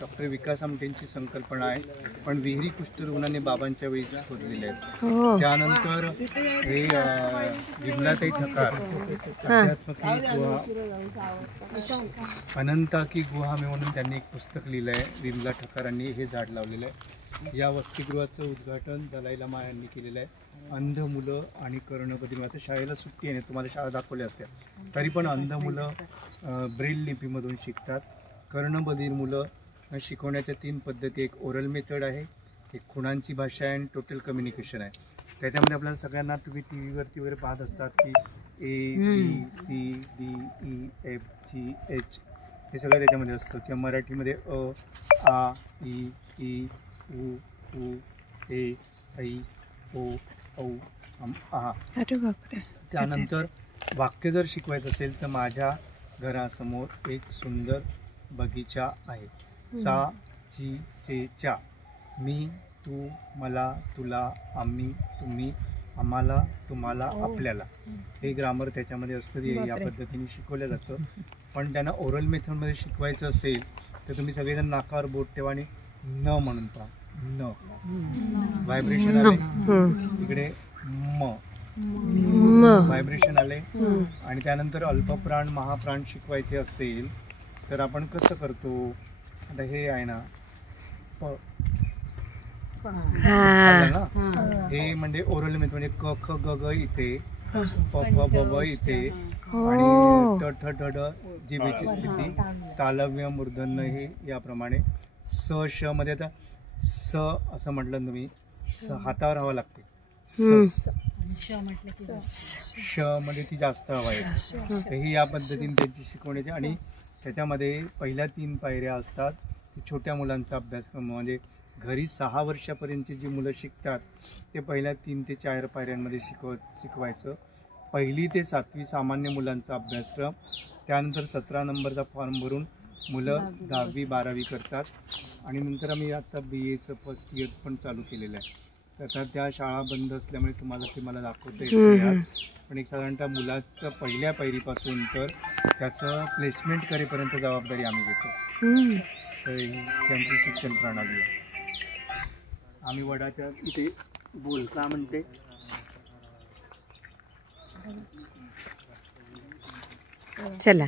डॉक्टर विकास आमटेंची संकल्पना आहे. पण विहिरी कुष्ठरुग्णांनी बाबांच्या वेळीच खोदलेल्या आहेत. त्यानंतर हे विमलाताई ठकार अध्यात्मकी गुहा, अनंताकी गुहा म्हणून त्यांनी एक पुस्तक लिहिलं आहे. विमला ठकारांनी हे झाड लावलेलं आहे. या वसतिगृहाचं उद्घाटन दलाई लामा यांनी केलेलं आहे. अंध मुलं आणि कर्णबधिर, आता शाळेला सुट्टी आहे, तुम्हाला शाळा दाखवल्या असत्या तरी पण अंध मुलं ब्रेल लिपीमधून शिकतात. कर्णबधिर मुलं शिकवण्याच्या 3 पद्धती. एक ओरल मेथड आहे, एक खुणांची भाषा आहे आणि टोटल कम्युनिकेशन आहे. त्याच्यामध्ये आपल्याला सगळ्यांना तुम्ही टी व्हीवरती वगैरे पाहत असतात की ABCDEFGH हे सगळं त्याच्यामध्ये असतं, किंवा मराठीमध्ये अ आ अरे बापरे. त्यानंतर वाक्य जर शिकवायचं असेल तर माझ्या घरासमोर एक सुंदर बगीचा आहे. चा ची चे च्या, मी तू मला तुला आम्ही तुम्ही आम्हाला तुम्हाला आपल्याला, हे ग्रामर त्याच्यामध्ये असतं. या पद्धतीने शिकवलं जातं. पण त्यांना ओरल मेथडमध्ये शिकवायचं असेल तर तुम्ही सगळेजण नाकावर बोट ठेवा आणि न म्हणून पहा. न व्हायब्रेशन आले, तिकडे म व्हायब्रेशन आले. आणि त्यानंतर अल्पप्राण महाप्राण शिकवायचे असेल तर आपण कसं करतो. आता हे आहे ना प ना, हे म्हणजे ओरल मेथड म्हणजे क ख ग ग इथे, प फ ब ब इथे, आणि ट ठ ड ड जिभेची स्थिती, तालव्य मूर्धन्य हे याप्रमाणे. स श मध्ये आता स असं म्हटलं तुम्ही, हातावर हवं लागते. श मध्ये ती जास्त हवा आहे. ही या पद्धतीने त्यांची शिकवण्याची. आणि त्याच्यामध्ये पहिल्या 3 पायऱ्या असतात. छोट्या मुलांचा अभ्यासक्रम म्हणजे घरी 6 वर्षापर्यंतची जी मुलं शिकतात ते पहिल्या 3 ते 4 पायऱ्यांमध्ये शिकवायचं. 1ली ते 7वी सामान्य मुलांचा अभ्यासक्रम. त्यानंतर 17 नंबरचा फॉर्म भरून मुलं 10वी 12वी करतात. आणि नंतर आम्ही आता BAचं फर्स्ट इयर पण चालू केलेलं आहे. तर आता त्या शाळा बंद असल्यामुळे तुम्हाला ते मला दाखवता येते. पण एक साधारणतः मुलाचं पहिल्या पायरीपासून तर त्याचं प्लेसमेंट करेपर्यंत जबाबदारी आम्ही घेतो. तर ही त्यांची शिक्षण प्रणाली आहे. आम्ही वडाच्या इथे बोलता म्हणते चला.